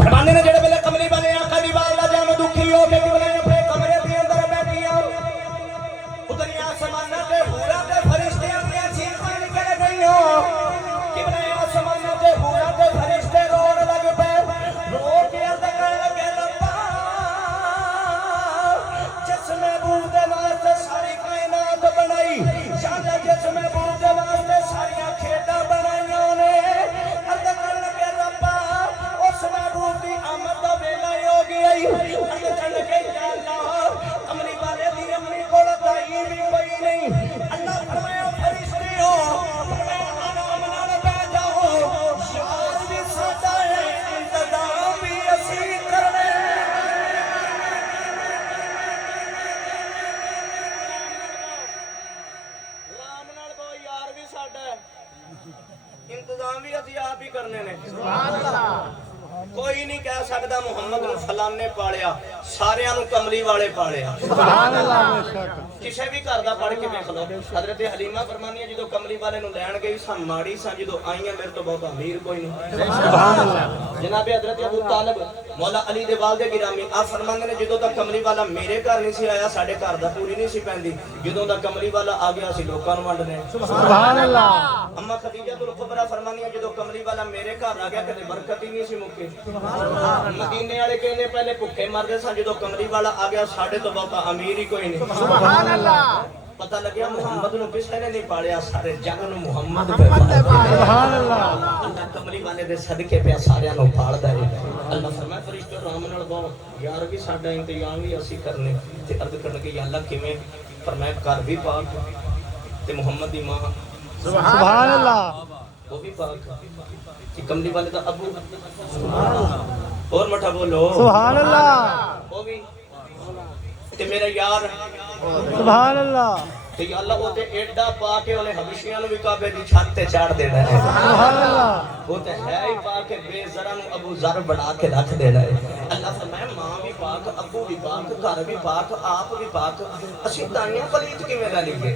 फरमाने ने जेड़े वेले कमली वाले आका दी वालदा जानो दुखी हो के किबले अपने कमरे दे अंदर बैठियां उतनी आसमान ते हूरा ते फरिश्ते अपनी चीखां निकल गईयो किबले आसमान ते हूरा ते फरिश्ते रोण लग पे रो के अर्ज करन लगे रब्बा जिस महबूब दे वास्ते सारी कायनात बनाई शाला जिस महबूब दे वास्ते सारी खेडां बनाईयां ने अर्ज करन लगे रब्बा उस महबूब दी आमद दा वेला हो गया अर्ज करन लगे या अल्लाह कमली वाले दी अम्मी कोल दाई भी कोई नहीं अल्लाह फरमाया फरिश्ते हो फरमाया आराम नाल बैठ जाओ यार भी साडा है इंतजाम भी असीं करने आराम नाल कोई यार भी साडा है इंतजाम भी असीं आप ही करने ने सुभान अल्लाह कोई नहीं कह सकता मुहम्मद नूं फलाने पालिया सारियां नूं कमली वाले पालिया सुभान अल्लाह बेशक किसी भी घर का पढ़ के देख लो हजरत हलीमा फरमानी जो कमली वाले नूं लैण गई सा माड़ी सा जो आईयां मेरे तो बहुत अमीर कोई नहीं सुभान अल्लाह जनाब हजरत अबू तालिब मौला अली दे वालदे गिरामी आ फरमांदे ने जो तक कमली वाला मेरे घर नहीं सी आया साडे घर दा पूरी नहीं सी पैंदी जो दा कमली वाला आ गया सी लोकां नूं वंडने सुभान अल्लाह अम्मा खदीजा तुल कुबरा फरमानी जो कमली वाला मेरे घर आ गया कदे बरकत ही नहीं सी मुक्की मदीने वाले कहने पहले भुखे मरदे सन जो कमली वाला आ गया साडे तो बहुत अमीर ही कोई नहीं सुभान अल्लाह पता लगे मुहम्मद नूं किसी ने नहीं पालिया सारे जग नूं मुहम्मद पे पालिया सुभान अल्लाह अल्लाह कमली वाले दे सदके पे सारियां नूं पालदा है अल्लाह फरमाए फरिश्ते आराम नाल बहु यार भी साडा इंतजाम भी असीं करने ते अर्ज करन के या अल्लाह किवें फरमाए घर भी पाक ते मुहम्मद दी मां सुभान अल्लाह वो भी पाक कि कमली वाले दा अबू और मठा बोलो सुभान अल्लाह वो भी ते मेरा यार सुभान अल्लाह ते अल्लाह वो ते एडा पा के ओने हबशियां नु भी काबे दी छत ते चाड़ देना है सुभान अल्लाह वो ते है ही पा के बेजरा नु अबू जर बना के रख देना है अल्लाह फरमाए मां भी पाक अबू भी पाक घर भी पाक आप भी पाक असि ताइयां पलीत किवें ला लईए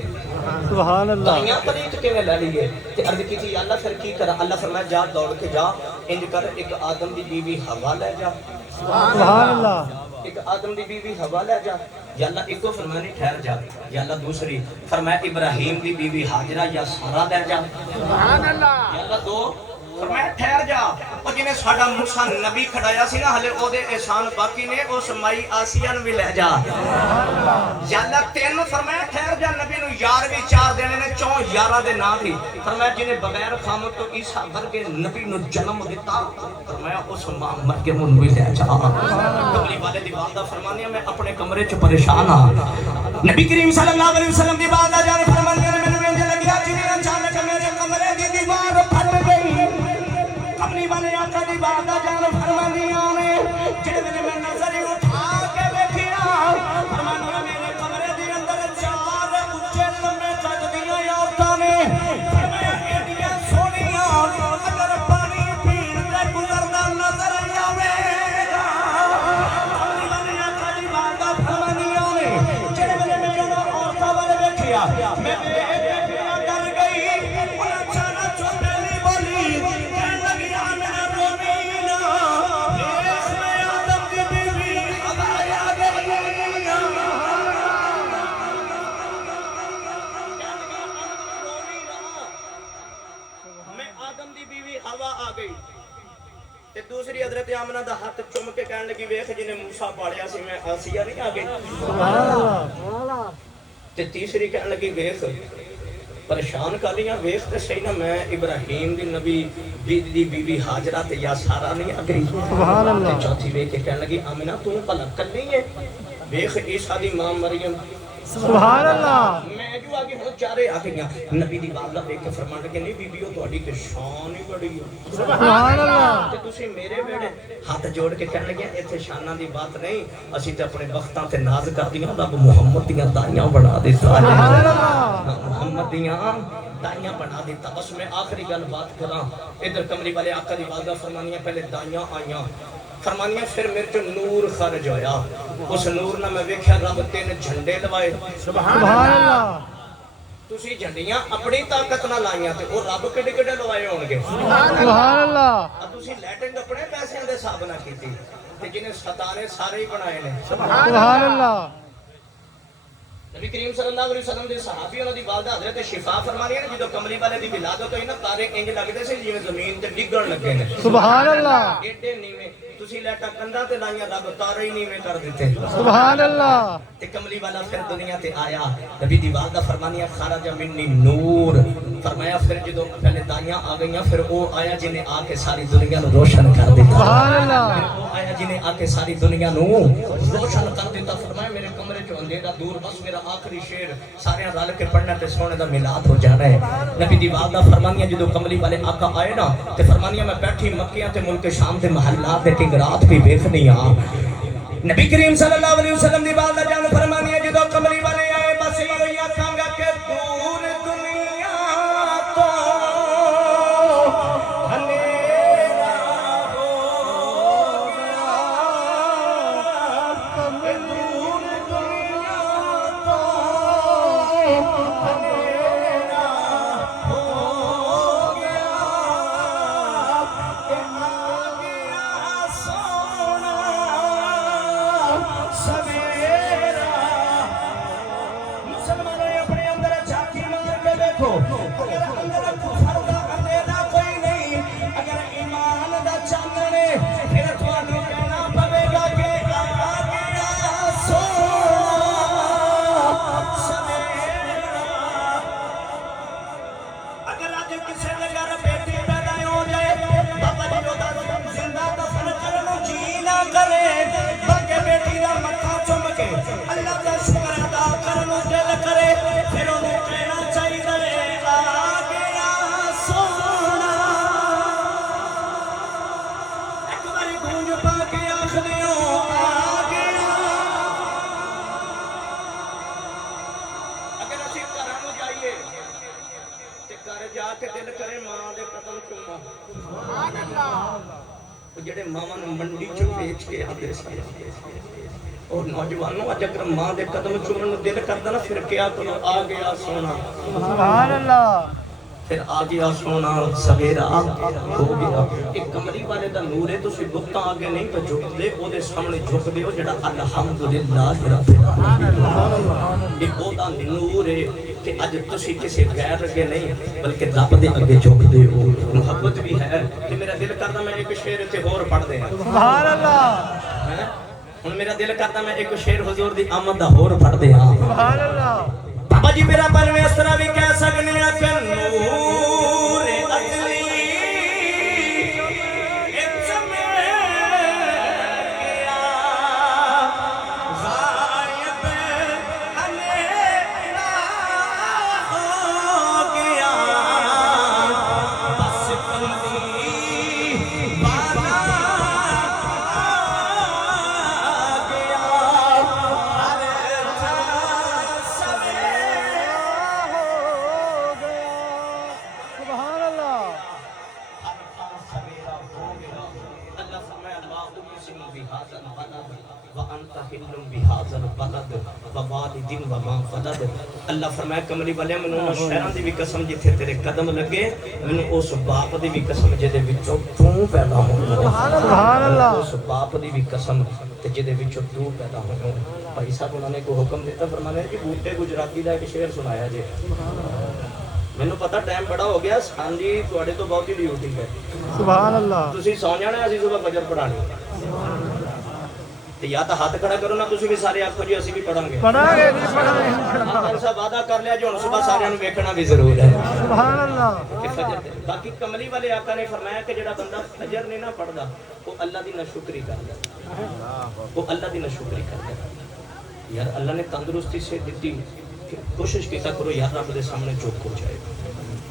सुभान अल्लाह ताइयां पलीत किवें ला लईए ते अर्ज कीती अल्लाह फिर की करा अल्लाह फरमाए जा दौड़ के जा इंज कर एक आदम दी बीवी हवा ले जा सुभान अल्लाह एक आदम दी बीवी हवा ले जा या अल्लाह एको फरमानी ठहर जा या अल्लाह दूसरी फरमाया इब्राहिम दी बीवी हाजरा या सारा ले जा सुभान अल्लाह या अल्लाह दो फरमाया ठहर जा ओ जिने साडा मूसा नबी खड़ाया सी ना हले ओदे एहसान बाकी ने उस माई आसिया नु भी ले जा या अल्लाह तीन फरमाया ठहर जा नबी नु यार भी चार देने ने चौ यारा दे नाम थी फरमाया जिने बगैर खामत तो ईसा वर्गे नबी नु जन्म दिता फरमाया उस मां मरयम नु भी ले जा कमली वाले दी वालदा फरमानिया मैं अपने कमरे च परेशान हां नबी करीम सल्लल्लाहु अलैहि वसल्लम दी वालदा जाने फरमानिया ने मैनू इंज लगिया जिवें अचानक मेरे कमरे दी दीवार फट गई कमली वाले आका दी वालदा जाने फरमानिया ने जिहड़े मैं नजर उठा के देखिया फरमानिया मेरे कमरे दी अंदर चार उच्चे लंबे कद दियां औरतां ने फरमाया एडियां सोहणियां अगर पानी पीण ते गुजरदा नजर आवेगा कमली वाले आका दी वालदा फरमानिया ने जिहड़े मैं औरतां वाले देखिया मैं डर गई उन्हें अचानक चुपेली बोली कहने लगी मेरा रोमीना देख मैं आदम की बीवी हवा आ गई मैं आदम दी बीवी हवा आ गई ते दूसरी हजरत आमना दा हाथ चुम के कहने लगी वेख जिने मूसा पालिया सी मैं आसिया नहीं आ गई सुभान अल्लाह ते तीसरी कहने लगी वेख परेशान कर लिया वेख ते सही ना मैं इब्राहिम दी नबी दी बीवी हाजरा ते या सारा नहीं आ गई सुभान अल्लाह चौथी वेख के कहने लगी आमिना तू भला कल्ली है वेख ईसा दी मां मरियम सुभान अल्लाह मैं जो आगे हूं चारे आ गईਆਂ नबी दी बात दा देख के फरमान लगे नहीं बीबीओ ਤੁਹਾਡੀ ਤੇ ਸ਼ਾਨ ਹੀ ਬੜੀ ਹੈ सुभान अल्लाह ਤੇ ਤੁਸੀਂ ਮੇਰੇ ਵੇੜੇ ਹੱਥ ਜੋੜ ਕੇ ਕਹਿਣ ਲੱਗੇ ਇੱਥੇ ਸ਼ਾਨਾਂ ਦੀ ਬਾਤ ਨਹੀਂ ਅਸੀਂ ਤੇ ਆਪਣੇ ਵਕਤਾਂ ਤੇ ਨਾਜ਼ ਕਰਦੀਆਂ ਰੱਬ ਮੁਹੰਮਦ ਦੀਆਂ ਦਾਈਆਂ ਬਣਾ ਦਿੱਤਾ सुभान अल्लाह ਮੁਹੰਮਦ ਦੀਆਂ दाइयां बना देता। बस मैं आखिरी गल बात करा इधर कमली वाले आका दी वादा फरमानियां पहले दाइयां आईयां फरमानियां फिर मेरे चो नूर खर्ज होया उस नूर ना मैं वेख्या रब 3 झंडे लवाए सुभान अल्लाह तुसी झंडियां अपनी ताकत नाल लाईयां ते ओ रब किडे किडे लवाए होणगे सुभान अल्लाह तुसी लैटिंग अपने पैसे दे हिसाब नाल कीती ते जिने सतारे सारे ही बनाए ने सुभान अल्लाह नबी करीम सल्लल्लाहु अलैहि वसल्लम दे सहाबी उन्हां दी वालदा हजरत शिफा फरमानी ने जदों कमली वाले दी विलादत होई ना तारे इंज लगदे सी जिवें जमीन ते डिगण लगे ने सुभान अल्लाह एडे नीवे तुसी लैटा कंधा ते लाईयां रब तारे ही नीवे कर दिते सुभान अल्लाह ते कमली वाला फिर दुनिया ते आया नबी दी वालदा फरमानिया खराज मिन्नी नूर फरमाया फिर जदों पहले दाइयां आ गईयां फिर ओ आया जिने आके सारी दुनिया नु रोशन कर दिता सुभान अल्लाह ओ आया जिने आके सारी दुनिया नु रोशन कर दिता फरमाया मेरे कमरे चों अंधेरा दूर बस मेरा आखिरी शेर सारे रल के पढ़ना ते सोने दा मिलाद हो जाना है नबी दी वालदा फरमानिया जदों कमली वाले आका आए ना ते फरमानिया मैं बैठी मक्कियां ते मुल्क शाम ते महल्लात ते रात भी देखनी आ नबी करीम सल्लल्लाहु अलैहि वसल्लम दी वालदा जान फरमानिया जदों कमली वाले आए बस ये आखांगा के दूर दुनिया तो अंधेरा हो गया दूर दुनिया तो अंधेरा हो गया आ गया सोना सवेरा मुसलमानों अपने अंदर झांकी मार के देखो अगर अंदर कुफर दा अंधेरा कोई नहीं अगर ईमान दा चांदने फिर ਤੁਹਾਨੂੰ कहना पवेगा कि आ गया सोना सवेरा अगर आज किसी के घर बेटी पैदा हो जाए बाबा जी ओदा जिंदा दफन करन जी ना करे बल्कि बेटी दा मत्था चुम के अल्लाह दा शुक्र अदा करन दिल करे फिर उन्हें कहना चाहिए आ गया सोना एक बारी गूंज पा के आख दियो आ गया अगर ਅਸੀਂ ਘਰਾਂ ਨੂੰ ਜਾਈਏ ਤੇ ਘਰ ਜਾ ਕੇ ਦਿਲ ਕਰੇ ਮਾਂ ਦੇ ਕਦਮ ਚੁੰਮਾ ਸੁਭਾਨ ਅੱਲਾਹ ਉਹ ਜਿਹੜੇ ਮਾਵਾਂ ਨੂੰ ਮੰਡੀ ਚ ਵੇਚ ਕੇ ਆਉਂਦੇ ਸੀ और नौजवानों अज अगर मां दे कदम चुमन नूं दिल करदा ना फिर क्या करो आ गया सोना सुभान अल्लाह फिर आ गया सोना सवेरा हो गया एक कमली वाले दा नूर है तुसी बुतां आगे नहीं तो झुकदे ओदे सामने झुकदे हो जेड़ा अल्हम्दुलिल्लाह रब्बिल आलमीन ये ओदा नूर है कि अज तुसी किसी गैर अगे नहीं बल्कि रब दे अगे झुकदे हो मुहब्बत भी है कि मेरा दिल करदा मैं एक शेर इत्थे होर पढ़ दें सुभान अल्लाह है हुण मेरा दिल करदा मैं एक शेर हुजूर दी आमद दा होर पढ़ दें सुभान अल्लाह बाबा जी मेरा परवे इस तरह भी कह सकने कि नूर अजली इच में गया गायब अंधेरा हो गया बस कमली वाला आ गया सुभान अल्लाह अल्लाह फरमाया कमली वाले मैनूं उन्हां शहरां दी भी कसम जिथे तेरे कदम लगे मैनूं उस बाप दी भी कसम जिहदे विचों तू पैदा होया सुभान अल्लाह उस बाप दी भी कसम ते जिहदे विचों तू पैदा होया भाई साहब उन्होंने को हुक्म दिता फरमाया कि बूटे गुजराती दा एक शेर सुनाया जे मैनूं पता टाइम बड़ा हो गया हां जी तुहाडे तो बहुत ही ड्यूटी है सुभान अल्लाह तुसी सौ जाना असीं सुबह फजर पढ़ानी ते या तो हाथ खड़ा करो ना तुसी भी सारे आखो जी असीं भी पढ़ांगे पढ़ांगे जी पढ़ांगे ऐसा वादा कर लिया जो हुण सुबह सारिਆਂ ਨੂੰ ਵੇਖਣਾ ਵੀ ਜ਼ਰੂਰ ਹੈ सुभान अल्लाह कि फजर दे बाकी कमली वाले आका ने फरमाया कि जेड़ा बंदा फजर नहीं ना पढ़दा वो अल्लाह दी नाशुक्री करदा वो अल्लाह दी नाशुक्री करदा यार अल्लाह ने तंदुरुस्ती से दी, कोशिश किया करो यार रब के सामने चुप हो जाए।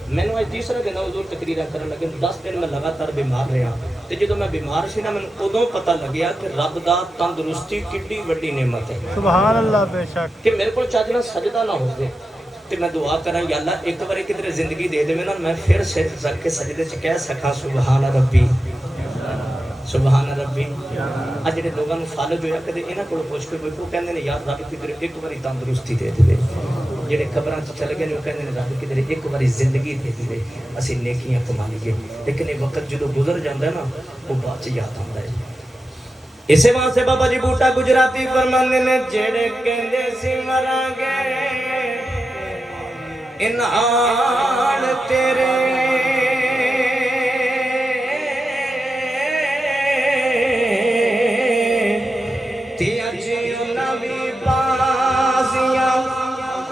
मैंने आज तीसरा दिन उदूर तकरीर कर लगे, 10 दिन मैं लगातार बीमार रहा, तो जो मैं बीमार सी ना मैं उदों पता लग्या कि रब दा तंदुरुस्ती कितनी वड्डी नेमत है। सुभान अल्लाह बेशक कि मेरे को चज ना सजदा ना हो गए तो मैं दुआ करा या अल्लाह एक बार किधरे जिंदगी दे दे ना, मैं फिर सिर रख के सजदे च कह सका सुभान रब्बी सुभान रब्बी। अज जो लोगों को फालज होया कदे इन्हों को पुछ के कोई वो कहते हैं यार रब किधरे एक बार तंदुरुस्ती दे दे, जेडे कब्रां च चले गए वो कहते हैं रब किधरे एक बार जिंदगी दे दे, असीं नेकियां कमा लीए। लेकिन ये वक्त जो गुजर जाता है ना वो बाद च याद आता है। इसे वास्ते बाबा जी बूटा गुजराती फरमाने ने, जेड़े कहंदे सी मरांगे इनाल तेरे ते अज नवी बाजियां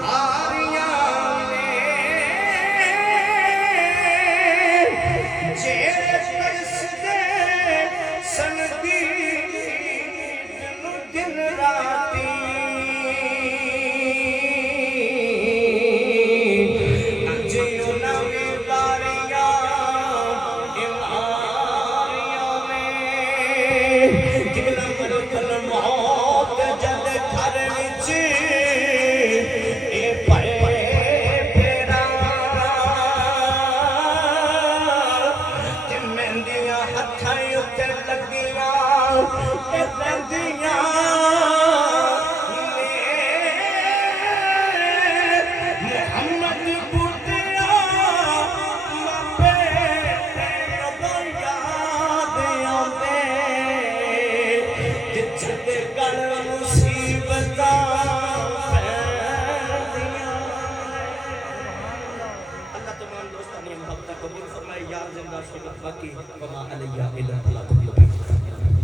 हारियां ने, जेड़े तरसदे सन दिन राती अज नवी बारियां इमारियां ने, जिगला मलकल मौत जद घर विच ए पए फेरा ते मेहंदियां हत्थां उत्ते लगियां ए लगियां मोहम्मद बुटिया मापे रबा याद आंदे जिथे गल मुसीबतां पैंदियां। अल्लाह तमाम दोस्तां ने मोहब्बत कबूल फरमाए। यार जिंदा सुन्नत बाकी वमा अलैया इल्ला अल बलाग।